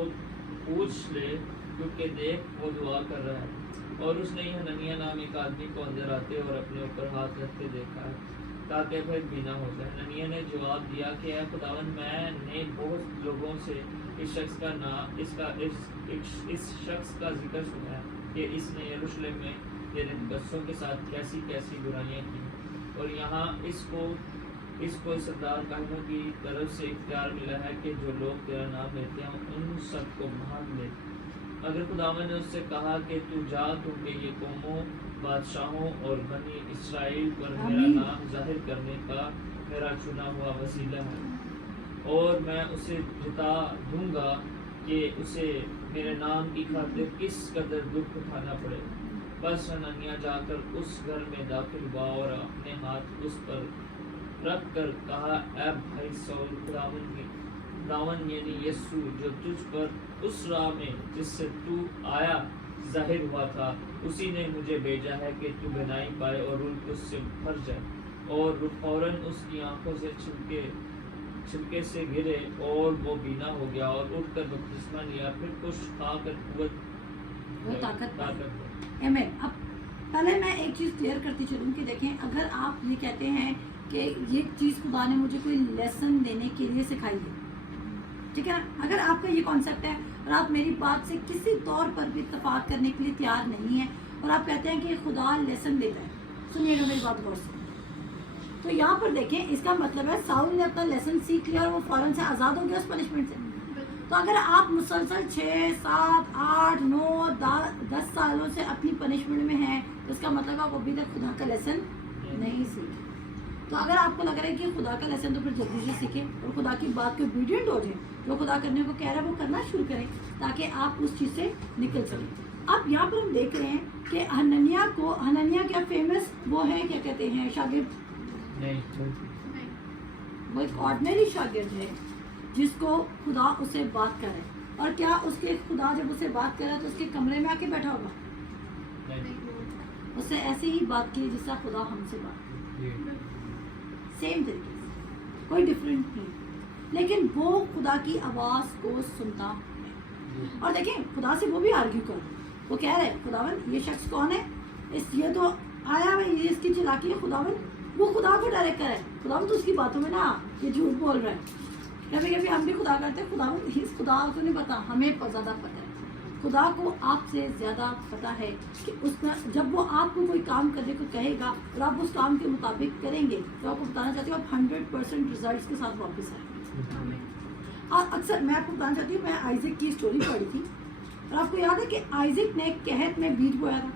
پوچھ لے کیونکہ دیکھ وہ دعا کر رہا ہے. اور اس نے حنانیہ نام ایک آدمی کو اندر آتے اور اپنے اوپر ہاتھ رکھتے دیکھا ہے تاکہ پھر بینا ہو جائے. حنانیہ نے جواب دیا کہ اے خداوند میں نے بہت لوگوں سے اس شخص کا ذکر سنا ہے کہ اس نے یروشلم میں تیرے بچوں کے ساتھ کیسی برائیاں کی, اور یہاں اس کو سردار کاہنوں کی طرف سے اختیار ملا ہے کہ جو لوگ تیرا نام لیتے ہیں ان سب کو مار لے. اگر خداوند نے اس سے کہا کہ تو جا کیونکہ یہ قوموں, بادشاہوں اور بنی اسرائیل پر میرا نام ظاہر کرنے کا میرا چنا ہوا وسیلہ ہے, اور میں اسے جتا دوں گا کہ اسے میرے نام کی خاطر کس قدر دکھ اٹھانا پڑے. بس حنانیہ جا کر اس گھر میں داخل ہوا اور اپنے ہاتھ اس پر رکھ کر کہا اے بھائی ساؤل, خداوند یعنی یسوع جو تجھ پر اس راہ میں جس سے تو آیا ظاہر ہوا تھا, اسی نے مجھے بھیجا ہے کہ تو بینائی پائے اور روح اس سے بھر جائے. اور فوراً اس کی آنکھوں سے چھلکے سے گرے اور وہ بینا ہو گیا اور اٹھ کر بپتسمہ لیا. پھر کچھ کھا کر قوت طاقت آمین. اب پہلے میں ایک چیز کلیئر کرتی چلوں کہ دیکھیں, اگر آپ یہ کہتے ہیں کہ یہ چیز خدا نے مجھے کوئی لیسن دینے کے لیے سکھائی ہے, ٹھیک ہے نا, اگر آپ کا یہ کانسیپٹ ہے اور آپ میری بات سے کسی طور پر بھی اتفاق کرنے کے لیے تیار نہیں ہیں اور آپ کہتے ہیں کہ خدا لیسن دیتا ہے, سنیے گا میری بات غور سے. تو یہاں پر دیکھیں اس کا مطلب ہے ساؤل نے اپنا لیسن سیکھ لیا اور وہ فوراً سے آزاد ہو گیا اس پنشمنٹ سے. تو اگر آپ مسلسل 6, 7, 8, 9, 10 سالوں سے اپنی پنشمنٹ میں ہیں تو اس کا مطلب آپ ابھی تک خدا کا لیسن نہیں سیکھے. تو اگر آپ کو لگ رہا ہے کہ خدا کا لیسن تو پھر جلدی سے سیکھیں اور خدا کی بات کے اوبیڈینٹ ہو جائیں, جو خدا کرنے کو کہہ رہا ہے وہ کرنا شروع کریں تاکہ آپ اس چیز سے نکل سکیں. اب یہاں پر ہم دیکھ رہے ہیں کہ حنانیہ کیا فیمس وہ ہے, کیا کہتے ہیں, شاگرد نہیں, وہ ایک آرڈنری شاگرد ہے جس کو خدا اسے بات کرے. اور کیا اس کے خدا جب اسے بات کرے تو اس کے کمرے میں آ کے بیٹھا ہوگا؟ اس سے ایسے ہی بات کی جس طرح خدا ہم سے بات کی, سیم طریقے سے, کوئی ڈفرینٹ نہیں. لیکن وہ خدا کی آواز کو سنتا ہے. اور دیکھیں خدا سے وہ بھی آرگیو کر, وہ کہہ رہے خداوند یہ شخص کون ہے, یہ تو آیا ہے, یہ اس کی چلاکی ہے, خداوند वो खुदा को डायरेक्ट करे, खुदा तो उसकी बातों में ना ये झूठ बोल रहा है। कभी कभी हम भी खुदा करते हैं, खुदा को नहीं पता, हमें ज़्यादा पता है। खुदा को आपसे ज़्यादा पता है कि उसका जब वो आपको कोई काम करने को कहेगा और आप उस काम के मुताबिक करेंगे तो आपको बताना चाहती हूँ आप 100% रिजल्ट्स के साथ वापस आएंगे। और अक्सर मैं आपको बताना चाहती हूँ, मैं आइजक की स्टोरी पढ़ी थी और आपको याद है कि आइजक ने कहत में बीज बोया था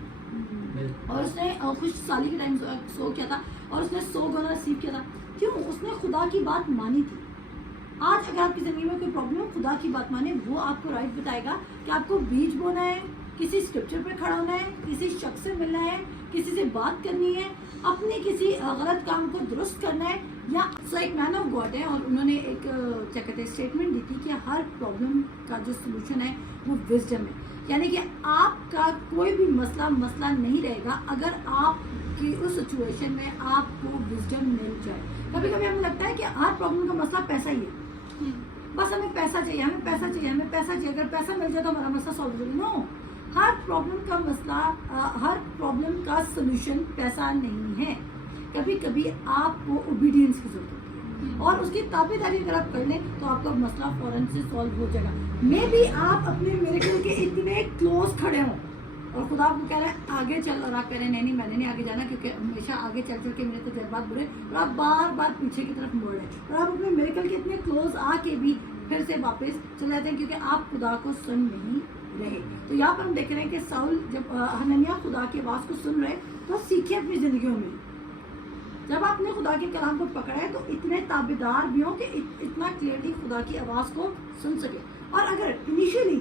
और उसने खुश साली के टाइम सो किया था और उसने 100 गुना रिसीव किया था। क्यों? उसने खुदा की बात मानी थी। आज अगर आपकी ज़मीन में कोई प्रॉब्लम हो, खुदा की बात माने, वो आपको राइट बताएगा कि आपको बीज बोना है, किसी स्क्रिप्चर पे खड़ा होना है, किसी शख्स से मिलना है, किसी से बात करनी है, अपने किसी गलत काम को दुरुस्त करना है। या सो एक मैन ऑफ गॉड है और उन्होंने एक क्या कहते हैं स्टेटमेंट दी थी कि हर प्रॉब्लम का जो सोल्यूशन है वो विजडम है। यानी कि आपका कोई भी मसला नहीं रहेगा अगर आपकी उस सिचुएशन में आपको विजडम मिल जाए। कभी कभी हमें लगता है कि हर प्रॉब्लम का मसला पैसा ही है, बस हमें पैसा चाहिए, हमें पैसा चाहिए, हमें पैसा चाहिए, अगर पैसा मिल जाए तो हमारा मसला सॉल्व हो जाए। नो, हर प्रॉब्लम का मसला, हर प्रॉब्लम का सोल्यूशन पैसा नहीं है। कभी कभी आपको ओबीडियंस की जरूरत होती है और उसकी ताबेदारी अगर आप कर लें तो आपका मसला फौरन से सॉल्व हो जाएगा। मे भी आप अपने मिरेकल के इतने क्लोज खड़े हों और खुदा आपको कह रहा है आगे चल और आप कह रहे हैं नहीं मैंने नहीं आगे जाना क्योंकि हमेशा आगे चल के मेरे तो जज्बात बुरे, और आप बार बार पीछे की तरफ मुड़ रहे हैं और आप अपने मिरेकल के इतने क्लोज आके भी फिर से वापस चले जाते हैं क्योंकि आप खुदा को सुन नहीं रहे। तो यहाँ पर हम देख रहे हैं कि साउल जब हनन्याह खुदा की आवाज़ को सुन रहे तो सीखे अपनी ज़िंदगियों में। जब आपने खुदा के कलाम को पकड़ा है तो इतने ताबेदार भी हो कि इतना क्लियरली खुदा की आवाज़ को सुन सके। और अगर इनिशियली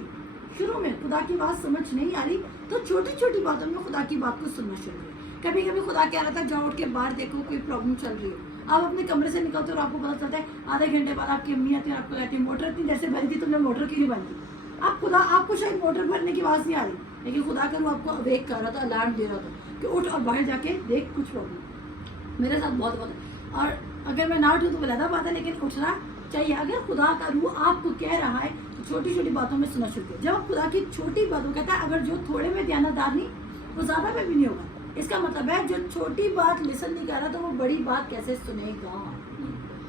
शुरू में खुदा की बात समझ नहीं आ रही तो छोटी छोटी बातों में खुदा की बात को सुनना शुरू करें। कभी कभी खुदा कह रहा था जाओ उठ के बाहर देखो कोई प्रॉब्लम चल रही हो, आप अपने कमरे से निकलते हो और आपको पता चलता है आधे घंटे बाद आपकी अम्मी आती है और आपको कहती है मोटर इतनी जैसे भरी थी तुमने मोटर क्यों नहीं बंद की। आप खुदा आपको शायद मोटर भरने की आवाज़ नहीं आ रही लेकिन खुदा का वो आपको अवेक कर रहा था, अलार्म दे रहा था कि उठ और बाहर जाके देख कुछ प्रॉब्लम। मेरे साथ बहुत है और अगर मैं ना उठूँ तो ज़्यादा बात है लेकिन उठना चाहिए। अगर खुदा का रूह आपको कह रहा है तो छोटी छोटी बातों में सुनना शुरू करें। जब आप खुदा की छोटी बातों कहता है अगर जो थोड़े में ध्यानदार नहीं वो ज़्यादा में भी नहीं होगा। इसका मतलब है जो छोटी बात लिसन नहीं कर रहा तो वो बड़ी बात कैसे सुनेगा।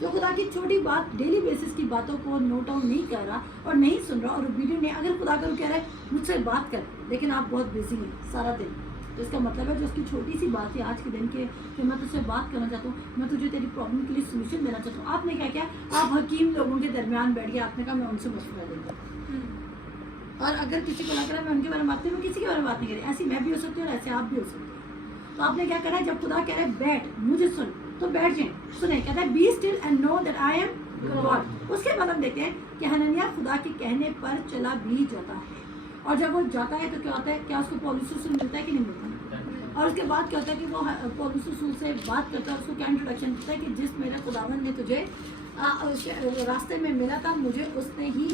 जो खुदा की छोटी बात डेली बेसिस की बातों को नोट डाउन नहीं कर रहा और नहीं सुन रहा और ओबीडिएंट नहीं, अगर खुदा का रूह कह रहा है मुझसे बात कर लेकिन आप बहुत बिजी हैं सारा दिन, तो इसका मतलब है जो उसकी छोटी सी बात है आज के दिन के कि मैं तुझसे बात करना चाहता हूँ, मैं तुझे तेरी प्रॉब्लम के लिए सोल्यूशन देना चाहता हूँ। आपने क्या किया, आप हकीम लोगों के दरमियान बैठ गए, आपने कहा मैं उनसे मशवरा देंगे। और अगर किसी को लग रहा है मैं उनके बारे में बात नहीं, मैं किसी के बारे में बात नहीं करी, ऐसी मैं भी हो सकती हूँ और ऐसे आप भी हो सकते हैं। तो आपने क्या करना है, जब खुदा कह रहा है बैठ मुझे सुन तो बैठ जाए, सुने। कहता है be still and know that I am God. उसके बाद हम देखते हैं कि हनन्याह खुदा के कहने पर चला भी जाता है और जब वो जाता है तो क्या होता है, क्या उसको पौलुस रसूल मिलता है कि नहीं मिलता। और उसके बाद क्या होता है कि वो पौलुस रसूल से बात करता है, उसको क्या इंट्रोडक्शन देता है कि जिस मेरे खुदावन ने तुझे रास्ते में मिला था मुझे उसने ही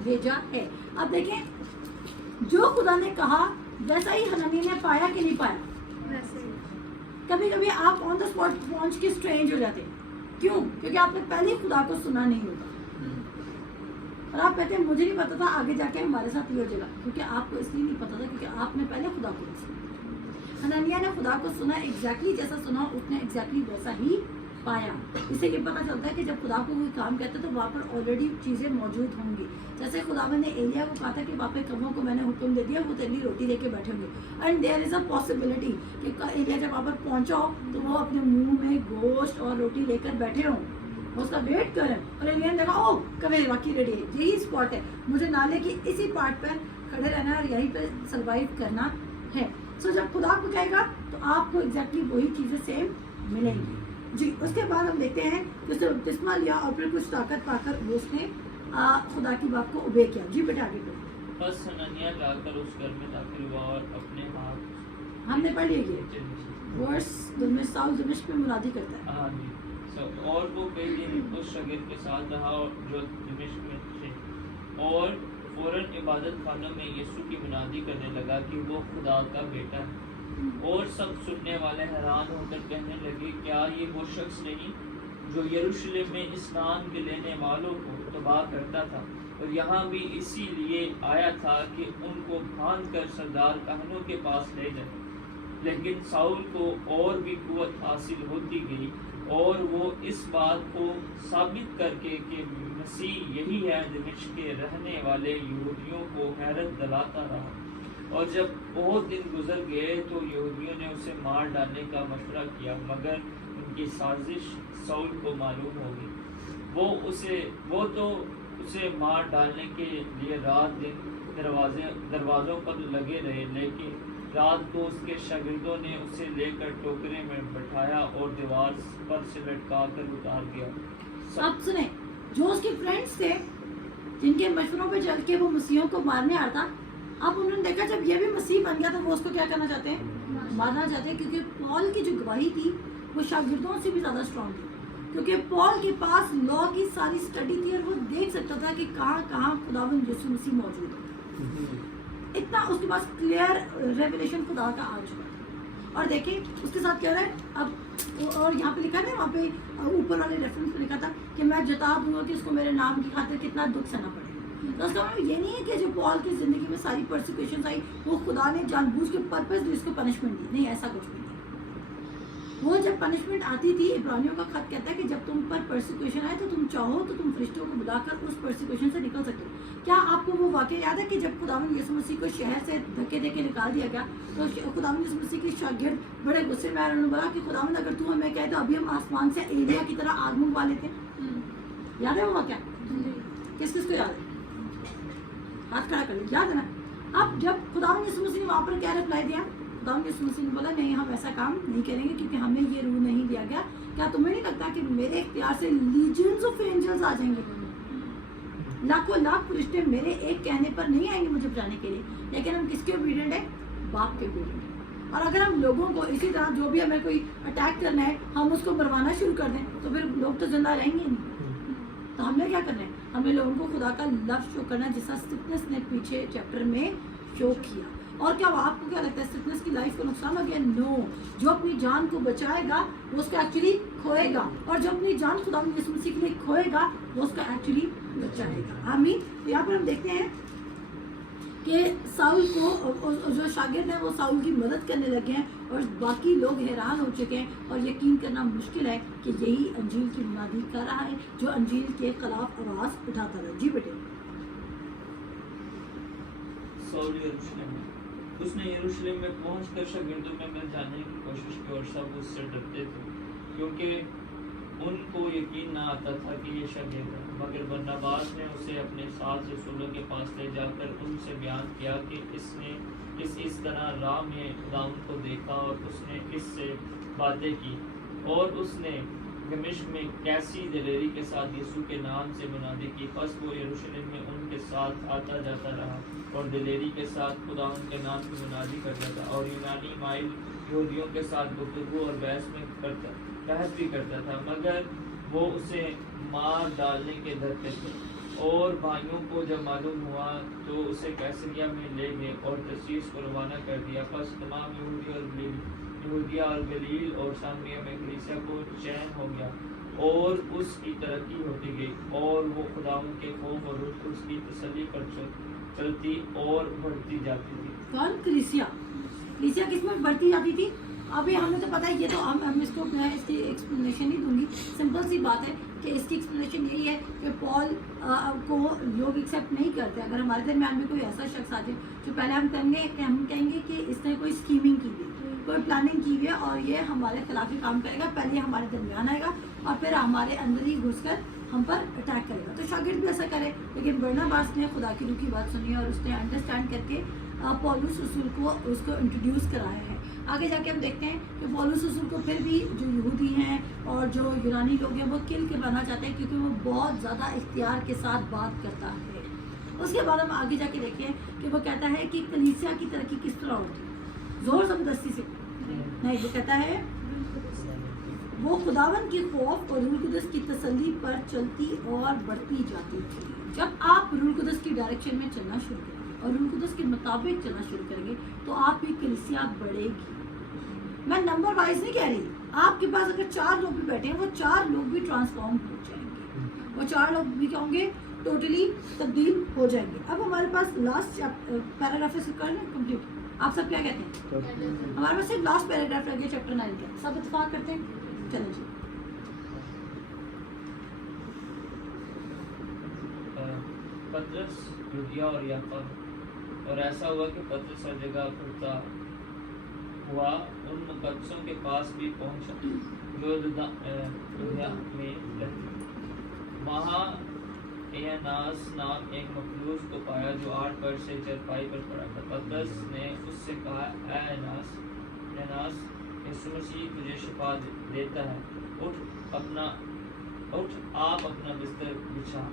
भेजा है। अब देखें जो खुदा ने कहा वैसा ही हनन्याह ने पाया कि नहीं पाया। कभी कभी आप ऑन द स्पॉट पहुंच के स्ट्रेंज हो जाते हैं, क्यों? क्योंकि आपने पहले ही खुदा को सुना नहीं होता और आप कहते हैं मुझे नहीं पता था आगे जाके हमारे साथ ये हो जाएगा, क्योंकि आपको इसलिए नहीं पता था क्योंकि आपने पहले खुदा को नहीं सुना। हनन्याह ने खुदा को सुना, एग्जैक्टली जैसा सुना उसने एग्जैक्टली वैसा ही पाया। इससे ये पता चलता है कि जब खुदा को कोई काम कहता है तो वहाँ पर ऑलरेडी चीज़ें मौजूद होंगी। जैसे खुदावन ने एलिया को कहा था कि वहाँ पे कमों को मैंने हुक्म दे दिया, वो तेरी रोटी लेके बैठे होंगे। And there is a possibility कि एलिया जब वहाँ पर पहुँचा हो तो वो अपने मुंह में गोश्त और रोटी लेकर बैठे हों, उसका वेट करें। और एलिया ने देखा ओ कवेरी वाकई रेडी है, यही स्पॉट है, मुझे नाले की इसी पार्ट पर खड़े रहना है और यहीं पर सर्वाइव करना है। सो जब खुदा को कहेगा तो आपको एग्जैक्टली वही चीज़ें सेम मिलेंगी जी। उसके बाद हम देखते हैं कि उसने बपतिस्मा लिया और फिर कुछ ताकत पाकर वो उसने खुदा की बात को ओबे किया। जी बेटा आगे करो। बस हनन्याह जाकर उस घर में दाखिल हुआ और अपने हाथ हमने पढ़ लिया वर्स में साउल दमिश्क में मुनादी करता है। हाँ जी। और वो कई दिन उस शागिर्द के साथ रहा जो दमिश्क में थे और फौरन इबादत खानों में यीशु की मुनादी करने लगा कि वो खुदा का बेटा है। और सब सुनने वाले हैरान होकर कहने लगे क्या ये वो शख्स नहीं जो यरूशलेम में स्नान के लेने वालों को तबाह करता था और यहाँ भी इसीलिए आया था कि उनको बांध कर सरदार काहनों के पास ले जाए। لیکن साउल को और भी कुव्वत हासिल होती गई और वो इस बात को साबित करके कि मसीह यही है दमिश्क के रहने वाले यहूदियों को हैरत दिलाता रहा। और जब बहुत दिन गुजर गए तो यहूदियों ने उसे मार डालने का मशवरा किया, मगर उनकी साजिश साउल को मालूम हो गई। वो तो उसे मार डालने के लिए रात दिन दरवाज़ों पर लगे रहे, लेकिन रात को उसके शागिर्दों ने उसे लेकर टोकरे में बैठाया और दीवार पर से लटका कर उतार दिया। अब सुने, जो उसके फ्रेंड्स थे जिनके मशवरों पे चल के वो मसीहों को मारने आ रहा था, अब उन्होंने देखा जब ये भी मसीह बन गया तो वो उसको क्या करना चाहते हैं, मारना चाहते हैं, क्योंकि पॉल की जो गवाही थी वो शागिर्दों से भी ज़्यादा स्ट्रॉन्ग थी, क्योंकि पॉल के पास लॉ की सारी स्टडी थी और वो देख सकता था कि कहाँ कहाँ खुदावंद यीशु मसीह मौजूद है। इतना उसके पास क्लियर रेवलेशन खुदा का आ चुका है। और देखिए उसके साथ क्या हो रहा है अब, और यहाँ पे लिखा है ना, वहाँ पे ऊपर वाले रेफरेंस में लिखा था कि मैं जता दूंगा कि उसको मेरे नाम की खातिर कितना दुख सहना पड़ेगा। तो उसका मतलब ये नहीं है कि जो पॉल की ज़िंदगी में सारी परसिक्यूशन आई वो खुदा ने जानबूझ के पर्पस उसको पनिशमेंट दी, नहीं, ऐसा कुछ नहीं। वो जब पनिशमेंट आती थी, इब्रानियों का खत कहता है कि जब तुम पर परसिक्यूशन आए तो तुम चाहो तो तुम फरिश्तों को बुलाकर उस परसिक्यूशन से निकल सकते हो। क्या आपको वो वाक़या याद है कि जब खुदावंद यीशु मसीह को शहर से धक्के दे के निकाल दिया गया तो खुदावंद यीशु मसीह के शागिर्द बड़े गुस्से में आए, उन्होंने बोला कि खुदावंद अगर तू हमें कहे तो अभी हम आसमान से एलिया की तरह आग मंगवा लेते हैं। याद है वो वाक़या? किस किस को याद है? हाथ खड़ा कर लो, याद है ना? अब जब खुदावंद यीशु मसीह ने वहाँ पर क्या रिप्लाई दिया, खुदावंद यीशु मसीह ने बोला नहीं, हम ऐसा काम नहीं करेंगे क्योंकि हमें ये रूल नहीं दिया गया। क्या तुम्हें नहीं लगता कि मेरे इख्तियार से लीजियंस ऑफ एंजल्स आ जाएंगे, लाखों लाख फरिश्ते मेरे एक कहने पर नहीं आएंगे मुझे बचाने के लिए, लेकिन हम किसके ओबीडिएंट है? बाप के ओबीडिएंट है। और अगर हम लोगों को इसी तरह जो भी हमें कोई अटैक करना है हम उसको मरवाना शुरू कर दें तो फिर लोग तो जिंदा रहेंगे नहीं। तो हमने क्या करना है? हमें लोगों को खुदा का लव शो करना है, जैसा स्टिफनेस ने पीछे चैप्टर में शो किया। और क्या आपको क्या लगता है स्टिफनेस की लाइफ को नुकसान हो गया? नो, जो अपनी जान को बचाएगा वो उसका एक्चुअली खोएगा, और जो अपनी जान खुदावंद यीशु मसीह के लिए खोएगा वो उसका एक्चुअली बचाएगा। आमीन। तो यहाँ पर हम देखते हैं कि साउल को जो शागिर्द हैं वो साउल की मदद करने लगे हैं और बाकी लोग हैरान हो चुके हैं, और यकीन करना मुश्किल है कि यही अंजील की बुनियादी कर रहा है जो अंजील के खिलाफ आवाज़ उठाता रहा। जी बेटे। साउल यरूशलेम में उसने यरूशलेम में पहुंचकर शागिर्दों में मिल जाने की कोशिश की और सब उससे डरते थे क्योंकि उनको यकीन न आता था कि ये शागिर्द है। मगर बरनबास ने उसे अपने साथ रसूलों के पास ले जाकर उनसे बयान किया कि इसने इस तरह राह में खुदावंद को देखा और उसने इससे बातें की, और उसने दमिश्क में कैसी दिलेरी के साथ यीशु के नाम से मुनादी की। बस वो यरूशलेम में उनके साथ आता जाता रहा और दिलेरी के साथ खुदावंद के नाम की मुनादी करता था, और यूनानी माइल यहूदियों के साथ गुफ्तगू और बहस भी करता था, मगर वो उसे मार डालने के डरते थे। और भाइयों को जब मालूम हुआ तो उसे कैसरिया में ले गए और तर्शीश को रवाना कर दिया। बस तमाम यहूदिया और गलील और सामरिया में कलीसिया को चैन हो गया और उसकी तरक्की होती गई, और वो खुदावंद के खौफ और उसकी तसल्ली पर चलती और बढ़ती जाती थी। कौन? कलीसिया। कलीसिया किस में बढ़ती जाती थी? अभी हमें तो पता है, ये तो हम इसको मैं इसकी एक्सप्लेनेशन नहीं दूंगी। सिंपल सी बात है कि इसकी एक्सप्लेनेशन यही है कि पॉल को लोग एक्सेप्ट नहीं करते। अगर हमारे दरमियान में कोई ऐसा शख्स आ जाए जो पहले हम कहेंगे कि इसने कोई स्कीमिंग की हुई, कोई प्लानिंग की हुई है और ये हमारे खिलाफ ही काम करेगा, पहले हमारे दरमियान आएगा और फिर हमारे अंदर ही घुसकर हम पर अटैक करेगा। तो शागिर्द भी ऐसा करे, लेकिन बरनबास ने खुदा की रूह की बात सुनी और उसने अंडरस्टैंड करके पौलुस रसूल को उसको इंट्रोड्यूस कराया है। आगे जाके हम देखते हैं कि पौलुस रसूल को फिर भी जो यहूदी हैं और जो यूनानी लोग हैं वो किल के बनाना चाहते हैं, क्योंकि वो बहुत ज़्यादा इख्तियार के साथ बात करता है। उसके बाद हम आगे जाके देखें कि वो कहता है कि कलीसिया की तरक्की किस तरह होती है, ज़ोर ज़बरदस्ती से नहीं। वो कहता है वो खुदावन की खौफ और रूह कुदस की तसल्ली पर चलती और बढ़ती जाती थी। जब आप रूह कुदस की डायरेक्शन में चलना शुरू करेंगे और रूह कुदस के मुताबिक चलना शुरू करेंगे तो आपकी कलीसिया बढ़ेगी। मैं नंबर वाइज नहीं कह रही, आपके पास अगर 4 लोग भी बैठे हैं वो 4 लोग भी ट्रांसफॉर्म हो जाएंगे, वो 4 लोग भी क्या होंगे? टोटली तब्दील हो जाएंगे। अब हमारे पास लास्ट पैराग्राफ से करना कंप्लीट। आप सब क्या कहते हैं? हमारे पास सिर्फ लास्ट पैराग्राफ रह गया चैप्टर 9 का, सब इत्तेफाक करते हैं? चलो जी। पतरस लुदिया और याफा, और ऐसा हुआ कि पतरस हर जगह घूमता हुआ उन मुकद्दसों के पास भी पहुंचा जो लुदिया में रहते। वहाँ एनास नाम एक मखलूस को पाया जो 8 वर्ष से चरपाई पर पड़ा था। पतरस ने उससे कहा, ऐ एनास, यीशु मसीह तुझे शिफा देता है, उठ आप अपना बिस्तर बिछा।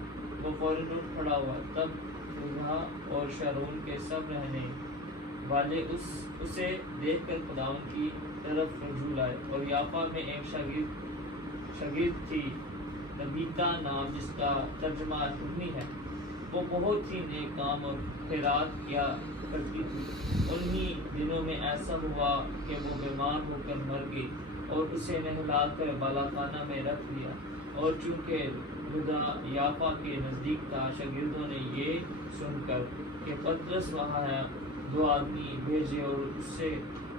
वो फौरन उठ खड़ा हुआ। तब लुदिया और शारून के सब रहने वाले उसे देखकर खुदावन की तरफ रजू लाए। और याफा में एक शागिर्द थी तबीता नाम, जिसका तर्जमा टुकनी है। वो बहुत ही नेक काम और खैरात किया करती थी। उन्हीं दिनों में ऐसा हुआ कि वो बीमार होकर मर गई और उसे नहलाकर बालाखाना में रख लिया। और चूंकि लुदा याफा के नज़दीक था, शागिर्दों ने ये सुनकर कि पतरस वहाँ है, 2 आदमी भेजे और उससे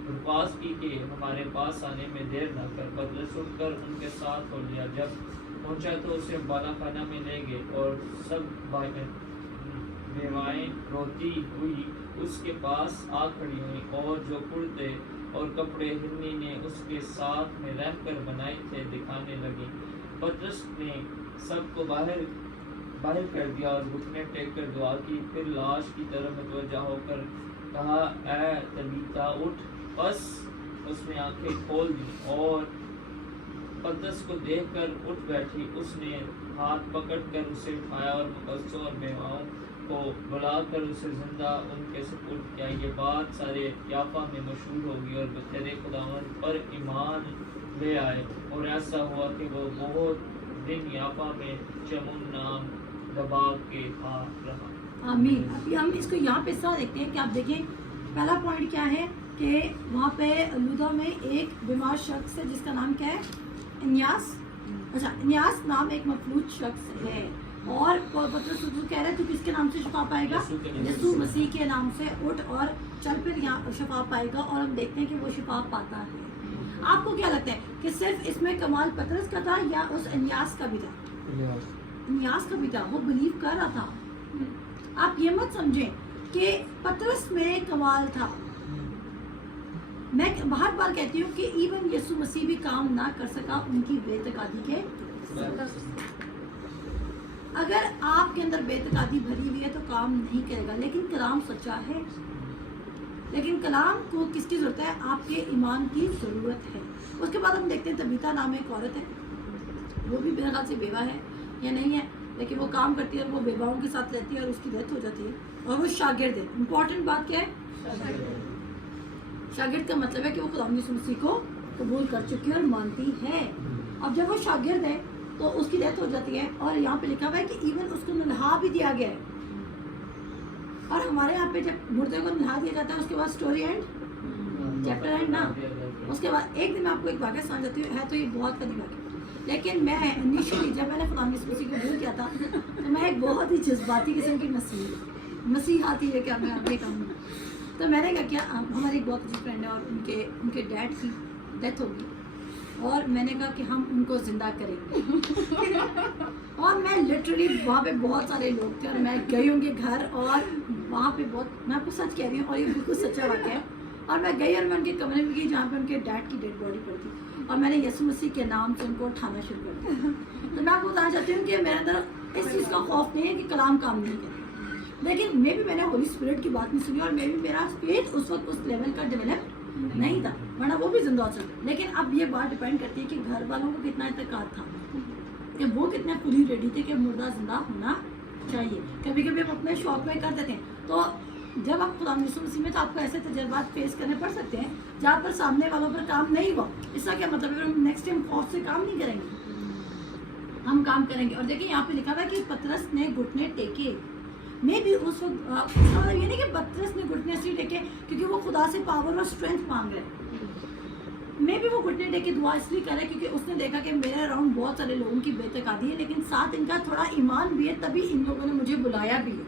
दरख्वास्त की कि हमारे पास आने में देर न कर। पतरस उठकर उनके साथ हो लिया। जब पहुंचा तो उसे बालाखाना में ले गए और सब बेवाएं रोती हुई उसके पास आ खड़ी हुई, और जो कुर्ते और कपड़े हिरनी ने उसके साथ में रहकर बनाए थे दिखाने लगी। पतरस ने सबको बाहर कर दिया और घुटने टेक कर दुआ की। फिर लाश की तरफ मुतवज्जा होकर कहा, ऐ तबीता उठ। बस उसने आंखें खोल दी और पतरस को देखकर उठ बैठी। उसने हाथ पकड़कर उसे उठाया और मुकद्दसों और बेवाओं को बुलाकर उसे जिंदा उनके सुपुर्द किया। ये बात सारे याफा में मशहूर होगी और बतेरे खुदावन पर ईमान ले आए। और ऐसा हुआ कि वो बहुत दिन याफा में चमुन नाम दबाव के आ रहा। आमीन। अभी हम इसको यहाँ पे इस तरह देखते हैं कि आप देखें, पहला पॉइंट क्या है कि वहाँ पे लुदा में एक बीमार शख्स है जिसका नाम क्या है? इन्यास। अच्छा, इन्यास नाम एक मफलूज शख्स है। और पतरस कह रहे हैं, तू किसके नाम से शिफा पाएगा? यीशु मसीह के नाम से उठ और चल, फिर यहाँ शिफा पाएगा। और हम देखते हैं कि वो शिफा पाता है। आपको क्या लगता है कि सिर्फ इसमें कमाल पतरस का था या उस इन्यास का भी था? इन्यास का भी था, वो बिलीव कर रहा था। आप ये मत समझें कि पतरस में कमाल था। मैं बार बार कहती हूँ कि इवन यीशु मसीह भी काम ना कर सका उनकी बेतकादी के। अगर आपके अंदर बेतकादी भरी हुई है तो काम नहीं करेगा। लेकिन कलाम सच्चा है। लेकिन कलाम को किसकी ज़रूरत है? आपके ईमान की ज़रूरत है। उसके बाद हम देखते हैं तबीता नाम एक औरत है, वो भी मेरे ख्याल से बेवा है या नहीं है, लेकिन वो काम करती है और वो बेवाओं के साथ रहती है और उसकी डेथ हो जाती है। और वो शागिर्द है। इम्पॉर्टेंट बात क्या है? शागिर्द का मतलब है कि वो खुदा यीशु मसीह को कबूल कर चुकी है और मानती है। अब जब वो शागिर्द है तो उसकी डेथ हो जाती है। और यहाँ पे लिखा हुआ है कि इवन उसको नल्हा भी दिया गया है। और हमारे यहाँ पे जब मुर्दे को नहा दिया जाता है उसके बाद स्टोरी एंड, चैप्टर एंड ना। उसके बाद एक दिन मैं आपको एक वाक़या समझ जाती हूँ, है तो ये बहुत करीब वाक़या। लेकिन मैं इनिशियली जब मैंने खुदा यीशु मसीह को भूल किया था तो मैं एक बहुत ही जज्बाती किस्म की मसीहाती है क्या मैं अपने काम में। तो मैंने क्या किया, हमारी एक बहुत अच्छी फ्रेंड है और उनके डैड की डेथ होगी और मैंने कहा कि हम उनको ज़िंदा करेंगे। और मैं लिटरली वहाँ पे बहुत सारे लोग थे और मैं गई उनके घर और वहाँ पे बहुत, मैं आपको सच कह रही हूँ और ये बिल्कुल सच्चा वाक़या है। और मैं गई और मैं उनके कमरे में गई जहाँ पे उनके डैड की डेड बॉडी पड़ी थी और मैंने यीशु मसीह के नाम से उनको उठाना शुरू कर दिया। तो मैं आपको बताना चाहती हूँ कि मेरे अंदर इस चीज़ का खौफ नहीं है कि कलाम काम नहीं करे। लेकिन मैंने होली स्पिरिट की बात नहीं सुनी और मेरा फेथ उस वक्त उस लेवल का डेवलप नहीं था, वरना वो भी जिंदा हो सकता। लेकिन अब ये बात डिपेंड करती है कि घर वालों को कितना इत्तेकाद था, कि वो कितने फुली रेडी थे कि मुर्दा जिंदा होना चाहिए। कभी कभी हम अपने शौक में कर देते हैं। तो जब आप खुदा यीशु मसीह में, तो आपको ऐसे तजर्बात फेस करने पड़ सकते हैं जहाँ पर सामने वालों पर काम नहीं हुआ। इसका क्या मतलब है? हम नेक्स्ट टाइम खौफ से काम नहीं करेंगे, हम काम करेंगे। और देखिए यहाँ पे लिखा हुआ है कि पतरस ने घुटने टेके। मैं भी उस वक्त ये नहीं कि पतरस ने घुटने इसलिए टेके क्योंकि वो खुदा से पावर और स्ट्रेंथ मांग रहे। मैं भी वो घुटने टेके दुआ इसलिए कर रहे क्योंकि उसने देखा कि मेरे अराउंड बहुत सारे लोगों की बेतकादी है, लेकिन साथ इनका थोड़ा ईमान भी है, तभी इन लोगों ने मुझे बुलाया भी है।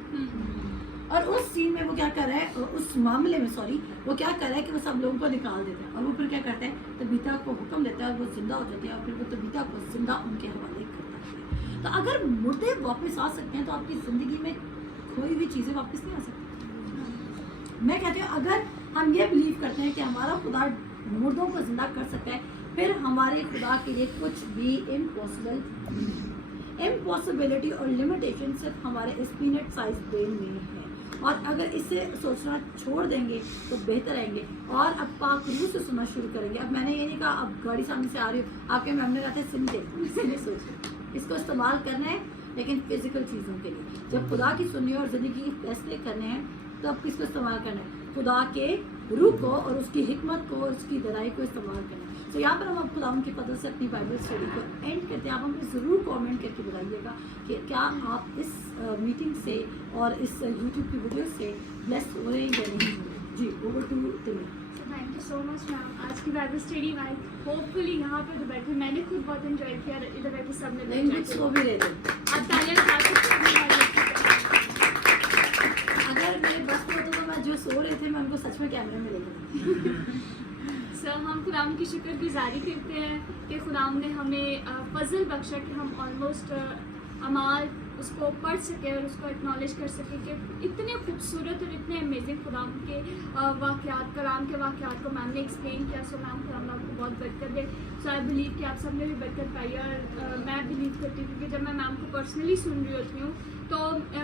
اور اس سین میں وہ کیا کر رہا ہے, اس معاملے میں سوری وہ کیا کر رہا ہے کہ وہ سب لوگوں کو نکال دیتا ہے, اور وہ پھر کیا کرتا ہے تبیتا کو حکم دیتا ہے, اور وہ زندہ ہو جاتی ہے, اور پھر وہ تبیتا کو زندہ ان کے حوالے کرتا ہے. تو اگر مردے واپس آ سکتے ہیں تو آپ کی زندگی میں کوئی بھی چیزیں واپس نہیں آ سکتی. میں کہتی ہوں اگر ہم یہ بلیو کرتے ہیں کہ ہمارا خدا مردوں کو زندہ کر سکتا ہے, پھر ہمارے خدا کے لیے کچھ بھی امپاسبل نہیں. امپاسبلٹی اور لمیٹیشن صرف ہمارے اس پینٹ سائز برین میں ہے, اور اگر اسے سوچنا چھوڑ دیں گے تو بہتر رہیں گے, اور اب پاک روح سے سننا شروع کریں گے. اب میں نے یہ نہیں کہا اب گاڑی سامنے سے آ رہی ہو آپ کے میم نے کہتے ہیں سن دیکھو, اسے نہیں سوچیں, اس کو استعمال کرنا ہے لیکن فزیکل چیزوں کے لیے. جب خدا کی سننی اور زندگی کے فیصلے کرنے ہیں تو اب کس کو استعمال کرنا ہے, خدا کے روح کو اور اس کی حکمت کو اور اس کی درائی کو استعمال کرنا ہے. تو یہاں پر ہم اب خدا کی فضل سے اپنی بائبل اسٹڈی کو اینڈ کرتے ہیں. آپ ہمیں ضرور کامنٹ کر کے بتائیے گا کہ کیا آپ اس میٹنگ سے اور اس یوٹیوب کی ویڈیو سے بلیس ہو رہے ہیں یا نہیں ہو رہے. جی اوور ٹو تمہیں. تھینک یو سو مچ میم. آج کی بائبل اسٹڈی میں ہوپ فلی یہاں پہ جو بیٹھے میں نے خود بہت انجوائے کیا, ادھر بیٹھے سب نے نہیں کچھ سو بھی رہے تھے. آپ تالیاں بتا سکتے ہیں. اگر میرے بس میں ہوتا تو میں جو سو رہے تھے میں ان کو سچ میں کیمرے میں لے گئی. سر ہم خداوند کی شکر گزاری کرتے ہیں کہ خداوند نے ہمیں فضل بخشا کہ ہم آلموسٹ اعمال اس کو پڑھ سکے اور اس کو اکنالج کر سکے کہ اتنے خوبصورت اور اتنے امیزنگ خداوند کے واقعات, کلام کے واقعات کو میم نے ایکسپلین کیا. سو میم خداوند آپ کو بہت برکت دے. سو آئی بلیو کہ آپ سب نے بھی برکت پائی ہے, اور میں بلیو کرتی ہوں کہ جب میں میم کو پرسنلی سن رہی ہوتی ہوں تو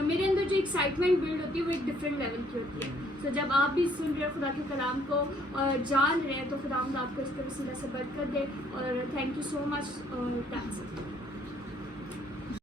میرے اندر جو ایکسائٹمنٹ بلڈ ہوتی ہے وہ ایک ڈفرینٹ لیول کی ہوتی ہے. سو جب آپ بھی سن رہے ہیں خدا کے کلام کو اور جان رہے ہیں تو خداوند آپ کو اس کے وسیلہ سے برکت دے. اور تھینک یو سو مچ. اور